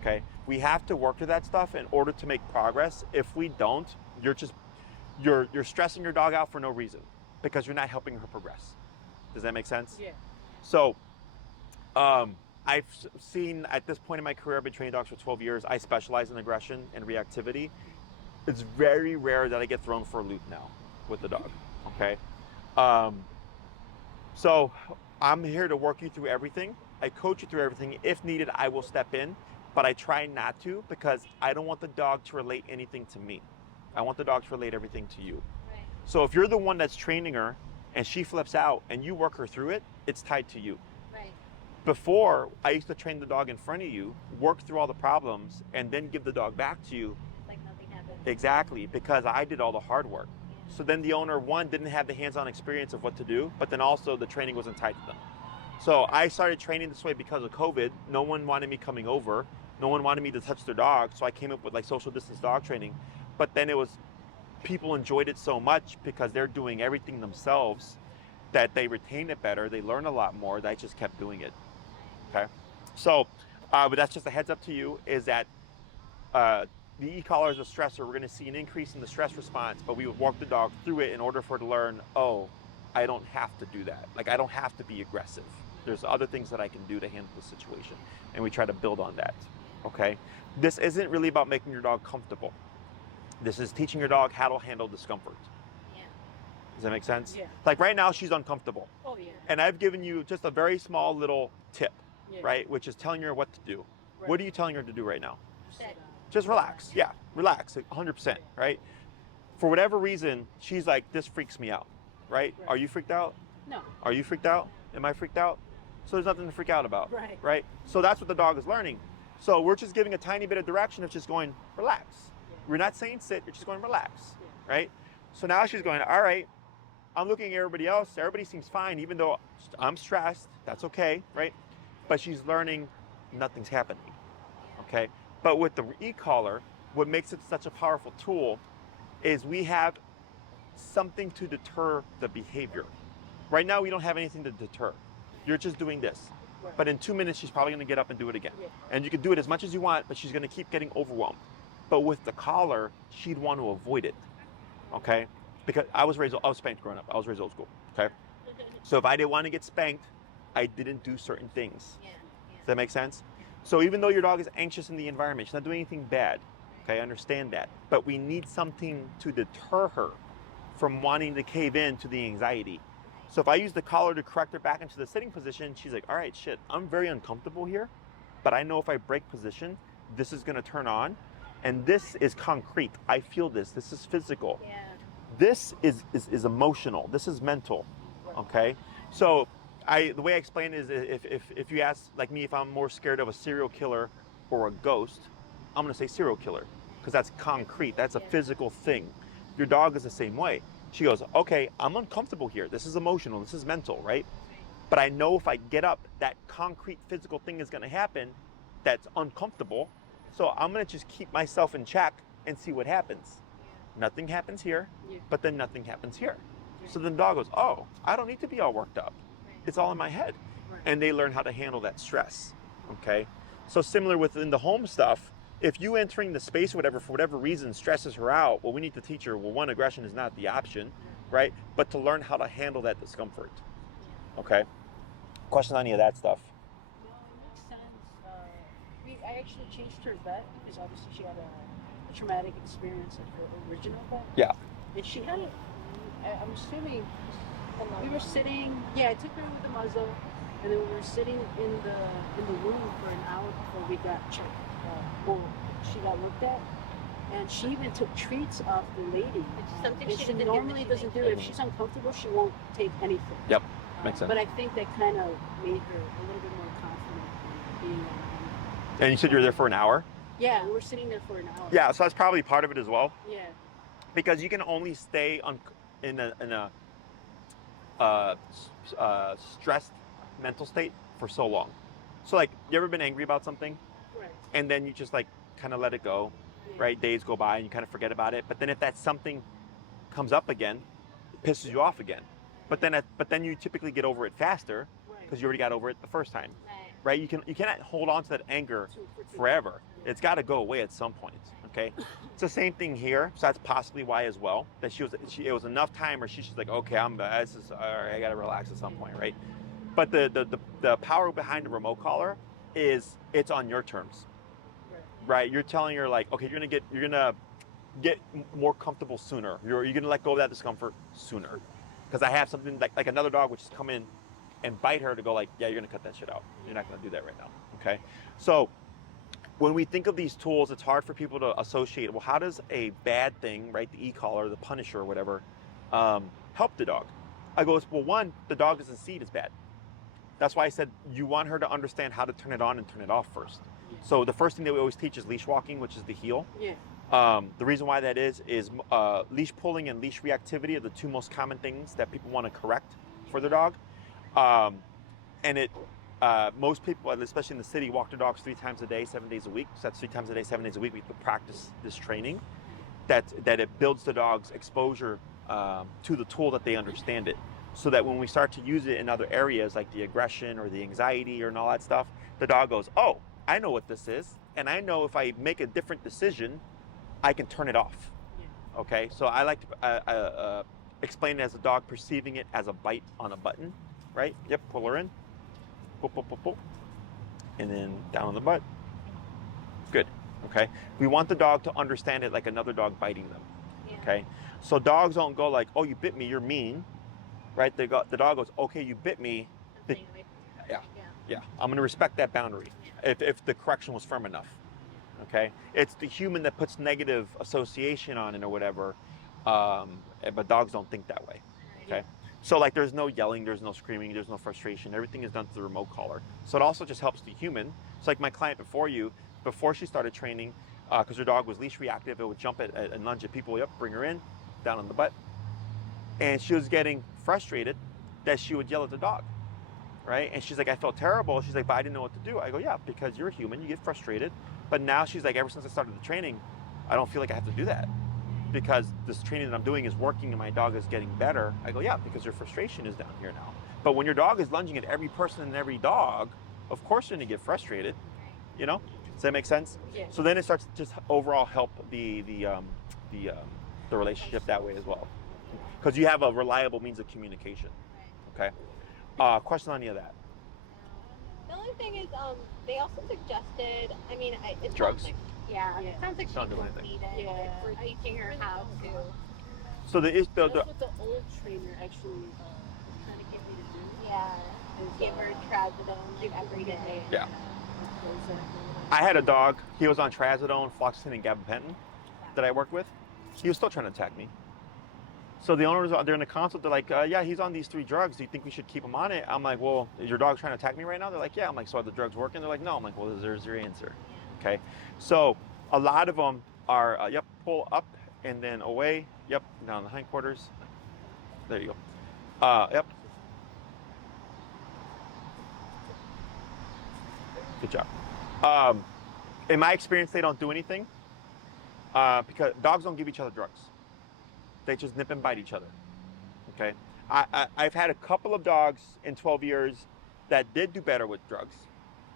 Okay, we have to work through that stuff in order to make progress. If we don't, you're stressing your dog out for no reason because you're not helping her progress. Does that make sense? Yeah. So I've seen at this point in my career, I've been training dogs for 12 years. I specialize in aggression and reactivity. It's very rare that I get thrown for a loop now with the dog. Okay, so I'm here to work you through everything. I coach you through everything. If needed, I will step in, but I try not to because I don't want the dog to relate anything to me. I want the dog to relate everything to you. Right. So if you're the one that's training her and she flips out and you work her through it, it's tied to you. Right. Before, I used to train the dog in front of you, work through all the problems, and then give the dog back to you. Like nothing happened. Exactly, because I did all the hard work. So then the owner, one, didn't have the hands-on experience of what to do, but then also the training wasn't tied to them. So I started training this way because of COVID. No one wanted me coming over. No one wanted me to touch their dog. So I came up with like social distance dog training. But then people enjoyed it so much because they're doing everything themselves that they retain it better. They learn a lot more. That I just kept doing it. Okay. So, but that's just a heads up to you is that the e-collar is a stressor. We're going to see an increase in the stress response, but we would walk the dog through it in order for her to learn, oh, I don't have to do that. Like, I don't have to be aggressive. There's other things that I can do to handle the situation. And we try to build on that. Okay. This isn't really about making your dog comfortable. This is teaching your dog how to handle discomfort. Yeah. Does that make sense? Yeah. Like right now, she's uncomfortable. Oh yeah. And I've given you just a very small little tip, Yeah. right? Which is telling her what to do. Right. What are you telling her to do right now? That- Just relax. Yeah, relax, 100%, right? For whatever reason, she's like, this freaks me out, right? Right. Are you freaked out? No. Are you freaked out? Am I freaked out? So there's nothing to freak out about, Right. right? So that's what the dog is learning. So we're just giving a tiny bit of direction of just going, relax. Yeah. We're not saying sit, you're just going, relax, Yeah. right? So now she's going, all right, I'm looking at everybody else. Everybody seems fine, even though I'm stressed. That's okay, right? But she's learning nothing's happening, okay? But with the e-collar, what makes it such a powerful tool is we have something to deter the behavior. Right now, we don't have anything to deter. You're just doing this. Right. But in 2 minutes, she's probably gonna get up and do it again. Yeah. And you can do it as much as you want, but she's gonna keep getting overwhelmed. But with the collar, she'd want to avoid it, okay? Because I was spanked growing up. I was raised old school, okay? So if I didn't want to get spanked, I didn't do certain things. Yeah. Does that make sense? So even though your dog is anxious in the environment, she's not doing anything bad, okay? I understand that. But we need something to deter her from wanting to cave in to the anxiety. So if I use the collar to correct her back into the sitting position, she's like, all right, shit, I'm very uncomfortable here, but I know if I break position, this is gonna turn on, and this is concrete. I feel this is physical. Yeah. This is emotional, this is mental, okay? So the way I explain it is if you ask like me if I'm more scared of a serial killer or a ghost, I'm gonna say serial killer, because that's concrete, that's a physical thing. Your dog is the same way. She goes, okay, I'm uncomfortable here. This is emotional, this is mental, right? But I know if I get up, that concrete physical thing is gonna happen that's uncomfortable. So I'm gonna just keep myself in check and see what happens. Nothing happens here, Yeah. but then nothing happens here. So then the dog goes, oh, I don't need to be all worked up. It's all in my head. Right. And they learn how to handle that stress, okay? So similar within the home stuff, if you entering the space or whatever, for whatever reason, stresses her out, well, we need to teach her, well, one, aggression is not the option, right? But to learn how to handle that discomfort, okay? Questions on any of that stuff? No, it makes sense. I actually changed her vet because obviously she had a traumatic experience at her original vet. Yeah. And she had it. I'm assuming we were sitting. Yeah, I took her with the muzzle, and then we were sitting in the room for an hour before we got checked. She got looked at, and she even took treats off the lady. It's something And she she doesn't do normally when doesn't do. she's If she's uncomfortable, she won't take anything. Yep, makes sense. But I think that kind of made her a little bit more confident in being around. And you said you were there for an hour? Yeah, we were sitting there for an hour. Yeah, so that's probably part of it as well, Yeah. because you can only stay in a stressed mental state for so long. So like, you ever been angry about something Right. and then you just like kind of let it go, Yeah. right? Days go by and you kind of forget about it. But then if that something comes up again, it pisses you off again. But then you typically get over it faster Right. because you already got over it the first time, Right. right? You cannot hold on to that anger For two. forever. It's got to go away at some point. Okay, it's the same thing here. So that's possibly why as well that it was enough time where she's just like, okay, all right, I got to relax at some point, right? But the power behind the remote collar is it's on your terms, right? You're telling her like, okay, you're gonna get more comfortable sooner. You're gonna let go of that discomfort sooner, because I have something like another dog which just come in and bite her to go like, yeah, you're gonna cut that shit out. You're not gonna do that right now. Okay, so when we think of these tools, it's hard for people to associate, well, how does a bad thing, right, the e-collar, the punisher or whatever, help the dog? I go, well, one, the dog doesn't see it as bad. That's why I said you want her to understand how to turn it on and turn it off first. So the first thing that we always teach is leash walking, which is the heel. Yeah. The reason why that is leash pulling and leash reactivity are the two most common things that people want to correct for their dog. Most people, especially in the city, walk their dogs 3 times a day, 7 days a week. So that's 3 times a day, 7 days a week. We have to practice this training. That it builds the dog's exposure to the tool, that they understand it. So that when we start to use it in other areas like the aggression or the anxiety and all that stuff, the dog goes, oh, I know what this is. And I know if I make a different decision, I can turn it off. Yeah. Okay, so I like to explain it as a dog perceiving it as a bite on a button, right? Yep, pull her in. Pull, pull, pull, pull. And then down on the butt. Good, okay? We want the dog to understand it like another dog biting them, okay? So dogs don't go like, oh, you bit me, you're mean, right? The dog goes, okay, you bit me. Yeah. Yeah, I'm gonna respect that boundary if the correction was firm enough. Okay, it's the human that puts negative association on it or whatever, but dogs don't think that way. Okay, so like there's no yelling, there's no screaming, there's no frustration. Everything is done through the remote collar. So it also just helps the human. It's like my client before she started training, because her dog was leash reactive, it would jump and lunge at people. Yep, bring her in, down on the butt, and she was getting frustrated that she would yell at the dog. Right? And she's like, I felt terrible. She's like, but I didn't know what to do. I go, yeah, because you're a human, you get frustrated. But now she's like, ever since I started the training, I don't feel like I have to do that because this training that I'm doing is working and my dog is getting better. I go, yeah, because your frustration is down here now. But when your dog is lunging at every person and every dog, of course you're gonna get frustrated. You know? Does that make sense? Yeah. So then it starts to just overall help the relationship that way as well, because you have a reliable means of communication. Okay. Question on any of that? The only thing is, they also suggested. I mean, it Drugs? sounds like, yeah, Yeah. it sounds like she Don't do won't anything. need it. Yeah. We're teaching her how to. So That's what the old trainer actually kind of get me to do. Yeah, Is, give her trazodone like every day. Yeah. Exactly. I had a dog. He was on trazodone, fluoxetine, and gabapentin that I worked with. He was still trying to attack me. So the owners, they're in the consult. They're like, yeah, he's on these 3 drugs. Do you think we should keep him on it? I'm like, well, is your dog trying to attack me right now? They're like, yeah. I'm like, so are the drugs working? They're like, no. I'm like, well, there's your answer. Okay. So a lot of them are, yep, pull up and then away. Yep, down the hindquarters. There you go. Yep. Good job. In my experience, they don't do anything because dogs don't give each other drugs. They just nip and bite each other. Okay. I've had a couple of dogs in 12 years that did do better with drugs.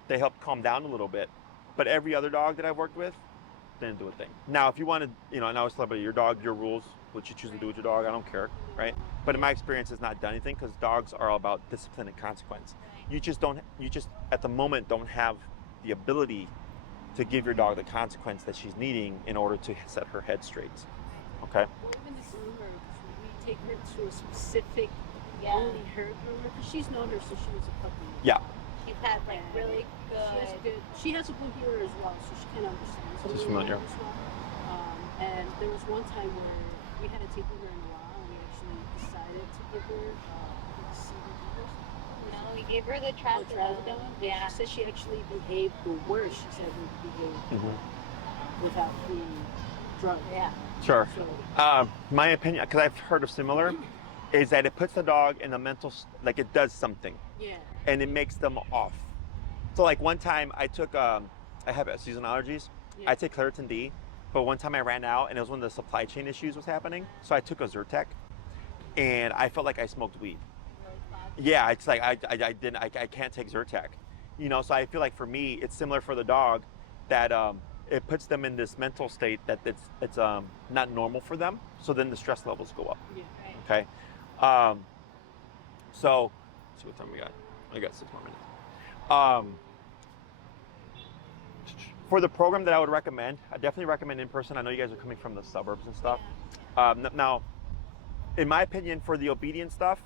They helped calm down a little bit. But every other dog that I've worked with didn't do a thing. Now, if you want to, and I always tell everybody, your dog, your rules, what you choose to do with your dog, I don't care, right? But in my experience, it's not done anything because dogs are all about discipline and consequence. You just at the moment don't have the ability to give your dog the consequence that she's needing in order to set her head straight. Okay? Well, even this groomer, we take her to a specific, Yeah. only her groomer, because she's known her since she was a puppy. Yeah. She's had like really good. She has a blue healer as well, so she can understand. So Just we know familiar. her as well. And there was one time where we hadn't taken her in a while, and we actually decided to give her CBD. No, we gave her the trazodone. Trazodone. Yeah. She said she actually behaved the worst she's ever behaved without the drug. Yeah. Sure. So, My opinion, because I've heard of similar, is that it puts the dog in a mental, like it does something, yeah. and it makes them off. So like one time I took, I have seasonal allergies. Yeah. I take Claritin D, but one time I ran out and it was when the supply chain issues was happening. So I took a Zyrtec, and I felt like I smoked weed. Yeah, it's like I can't take Zyrtec, So I feel like for me, it's similar for the dog, that it puts them in this mental state that it's not normal for them. So then the stress levels go up. Yeah. Okay. So let's see what time we got. I got 6 more minutes. For the program that I would recommend, I definitely recommend in person. I know you guys are coming from the suburbs and stuff. Now, in my opinion, for the obedience stuff,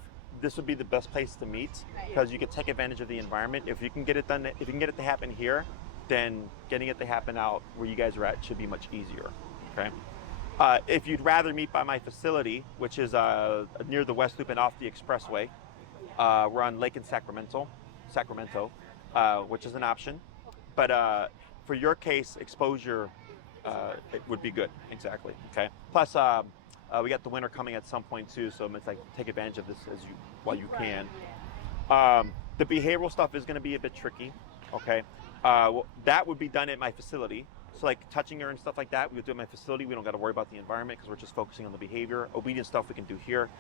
this would be the best place to meet because you can take advantage of the environment. If you can get it done, if you can get it to happen here, then getting it to happen out where you guys are at should be much easier. Okay. If you'd rather meet by my facility, which is near the West Loop and off the expressway, we're on Lake in Sacramento, which is an option. But for your case, exposure it would be good. Exactly. Okay. Plus, we got the winter coming at some point too, so it's like take advantage of this while you can. The behavioral stuff is going to be a bit tricky. Okay. That would be done at my facility. So like touching her and stuff like that, we would do it at my facility. We don't got to worry about the environment because we're just focusing on the behavior. Obedience stuff we can do here.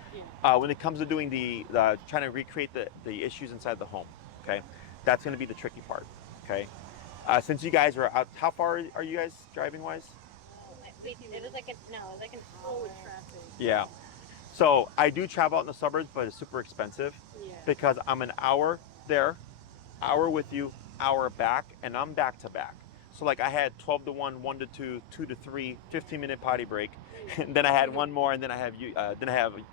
When it comes to doing the trying to recreate the issues inside the home, okay, that's going to be the tricky part. Okay. Since you guys are out, how far are you guys driving wise? It was like an hour with traffic. Yeah. So I do travel out in the suburbs, but it's super expensive because I'm an hour there, hour with you, hour back, and I'm back to back. So like I had 12 to 1, 1 to 2, 2 to 3, 15-minute potty break, and then I had one more, and then I have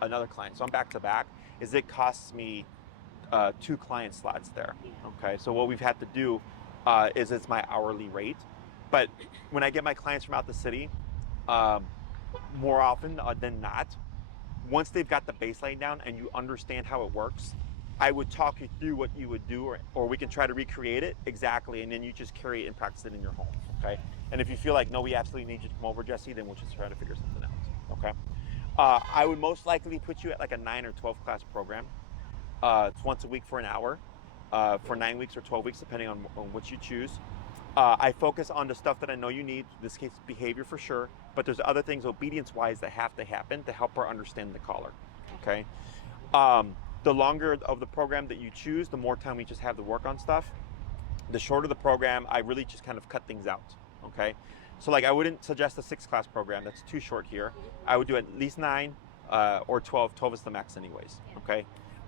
another client. So I'm back to back. It costs me 2 client slots there. Okay, so what we've had to do is it's my hourly rate. But when I get my clients from out the city, more often than not, once they've got the baseline down and you understand how it works, I would talk you through what you would do, or we can try to recreate it exactly, and then you just carry it and practice it in your home, okay? And if you feel like, no, we absolutely need you to come over, Jesse, then we'll just try to figure something out, okay? I would most likely put you at like a 9 or 12 class program. It's once a week for an hour, for 9 weeks or 12 weeks, depending on what you choose. I focus on the stuff that I know you need, in this case, behavior for sure, but there's other things obedience-wise that have to happen to help her understand the caller, okay? The longer of the program that you choose, the more time we just have to work on stuff. The shorter the program, I really just kind of cut things out, okay? So like I wouldn't suggest a 6 class program, that's too short here. I would do at least 9 or 12, 12 is the max anyways, okay?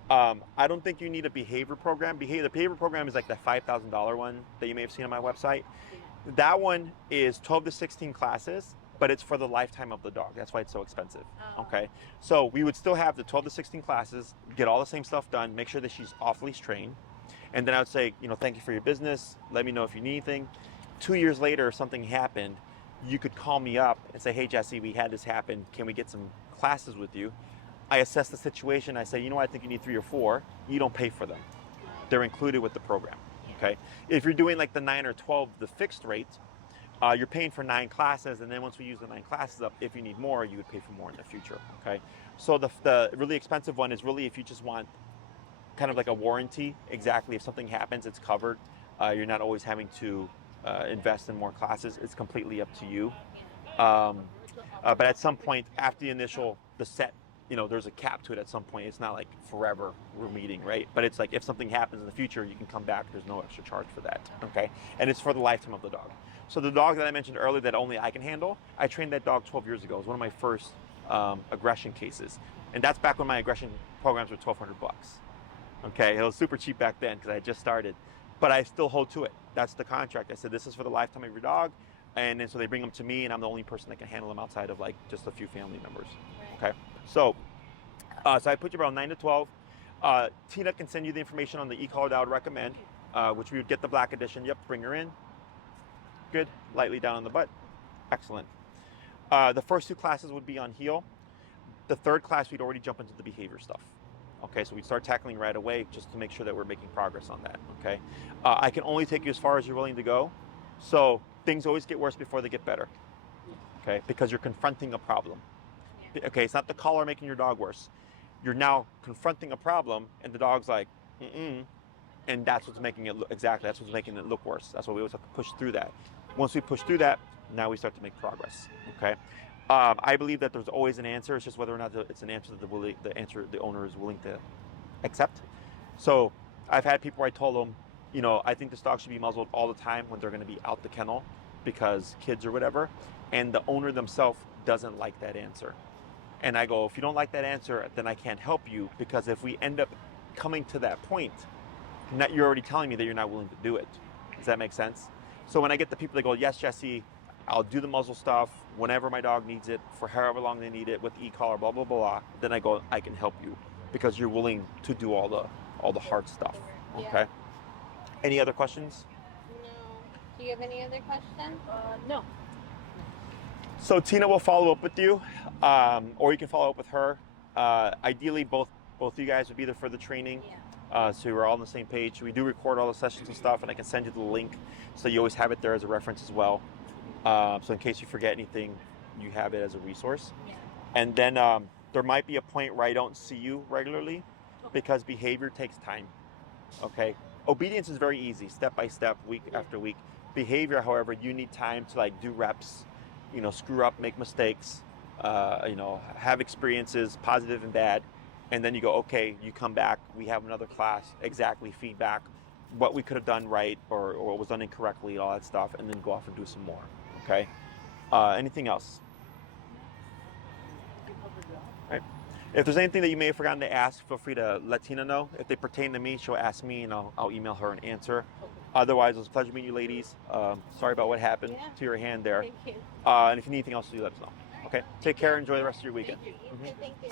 I don't think you need a behavior program. The behavior program is like the $5,000 one that you may have seen on my website. That one is 12 to 16 classes, but it's for the lifetime of the dog. That's why it's so expensive, okay? So we would still have the 12 to 16 classes, get all the same stuff done, make sure that she's off leash trained. And then I would say, you know, thank you for your business. Let me know if you need anything. 2 years later, if something happened, you could call me up and say, hey, Jesse, we had this happen. Can we get some classes with you? I assess the situation. I say, you know what, I think you need 3 or 4. You don't pay for them. They're included with the program, okay? If you're doing like the 9 or 12, the fixed rate, you're paying for 9 classes, and then once we use the 9 classes up, if you need more, you would pay for more in the future, okay? So the really expensive one is really if you just want kind of like a warranty, exactly, if something happens, it's covered. You're not always having to invest in more classes. It's completely up to you. But at some point, after the set, you know, there's a cap to it at some point. It's not like forever we're meeting, right? But it's like if something happens in the future, you can come back. There's no extra charge for that, okay? And it's for the lifetime of the dog. So the dog that I mentioned earlier that only I can handle, I trained that dog 12 years ago. It was one of my first aggression cases. And that's back when my aggression programs were $1,200. Okay, it was super cheap back then because I had just started. But I still hold to it. That's the contract. I said, this is for the lifetime of your dog. And then so they bring them to me, and I'm the only person that can handle them outside of like just a few family members. Okay, so I put you around 9 to 12. Tina can send you the information on the e-collar that I would recommend, which we would get the black edition. Yep, bring her in. Good, lightly down on the butt. Excellent. The first 2 classes would be on heel. The 3rd class, we'd already jump into the behavior stuff. Okay, so we'd start tackling right away just to make sure that we're making progress on that, okay? I can only take you as far as you're willing to go. So things always get worse before they get better, okay? Because you're confronting a problem. Okay, it's not the collar making your dog worse. You're now confronting a problem, and the dog's like, and that's what's making it look, exactly, that's what's making it look worse. That's why we always have to push through that. Once we push through that, now we start to make progress, okay? I believe that there's always an answer. It's just whether or not it's an answer that the owner is willing to accept. So I've had people where I told them, you know, I think this dog should be muzzled all the time when they're going to be out the kennel because kids or whatever, and the owner themselves doesn't like that answer. And I go, if you don't like that answer, then I can't help you, because if we end up coming to that point, you're already telling me that you're not willing to do it. Does that make sense? So when I get the people that go, yes, Jesse, I'll do the muzzle stuff whenever my dog needs it, for however long they need it, with e-collar, blah, blah, blah, then I go, I can help you because you're willing to do all the hard stuff, okay? Yeah. Any other questions? No. Do you have any other questions? No. So Tina will follow up with you, or you can follow up with her. Ideally, both of you guys would be there for the training. Yeah. So we're all on the same page. We do record all the sessions and stuff, and I can send you the link so you always have it there as a reference as well. So in case you forget anything, you have it as a resource. Yeah. And then there might be a point where I don't see you regularly because behavior takes time, okay? Obedience is very easy, step by step, week after week. Behavior, however, you need time to like do reps, you know, screw up, make mistakes, you know, have experiences, positive and bad. And then you go, okay, you come back, we have another class, exactly, feedback, what we could have done right or what was done incorrectly, all that stuff, and then go off and do some more, okay? Anything else? Right. If there's anything that you may have forgotten to ask, feel free to let Tina know. If they pertain to me, she'll ask me, and I'll email her an answer. Otherwise, it was a pleasure meeting you ladies. Sorry about what happened to your hand there. Thank you. And if you need anything else, do let us know. Okay, take care. Enjoy the rest of your weekend. Thank you. Thank you.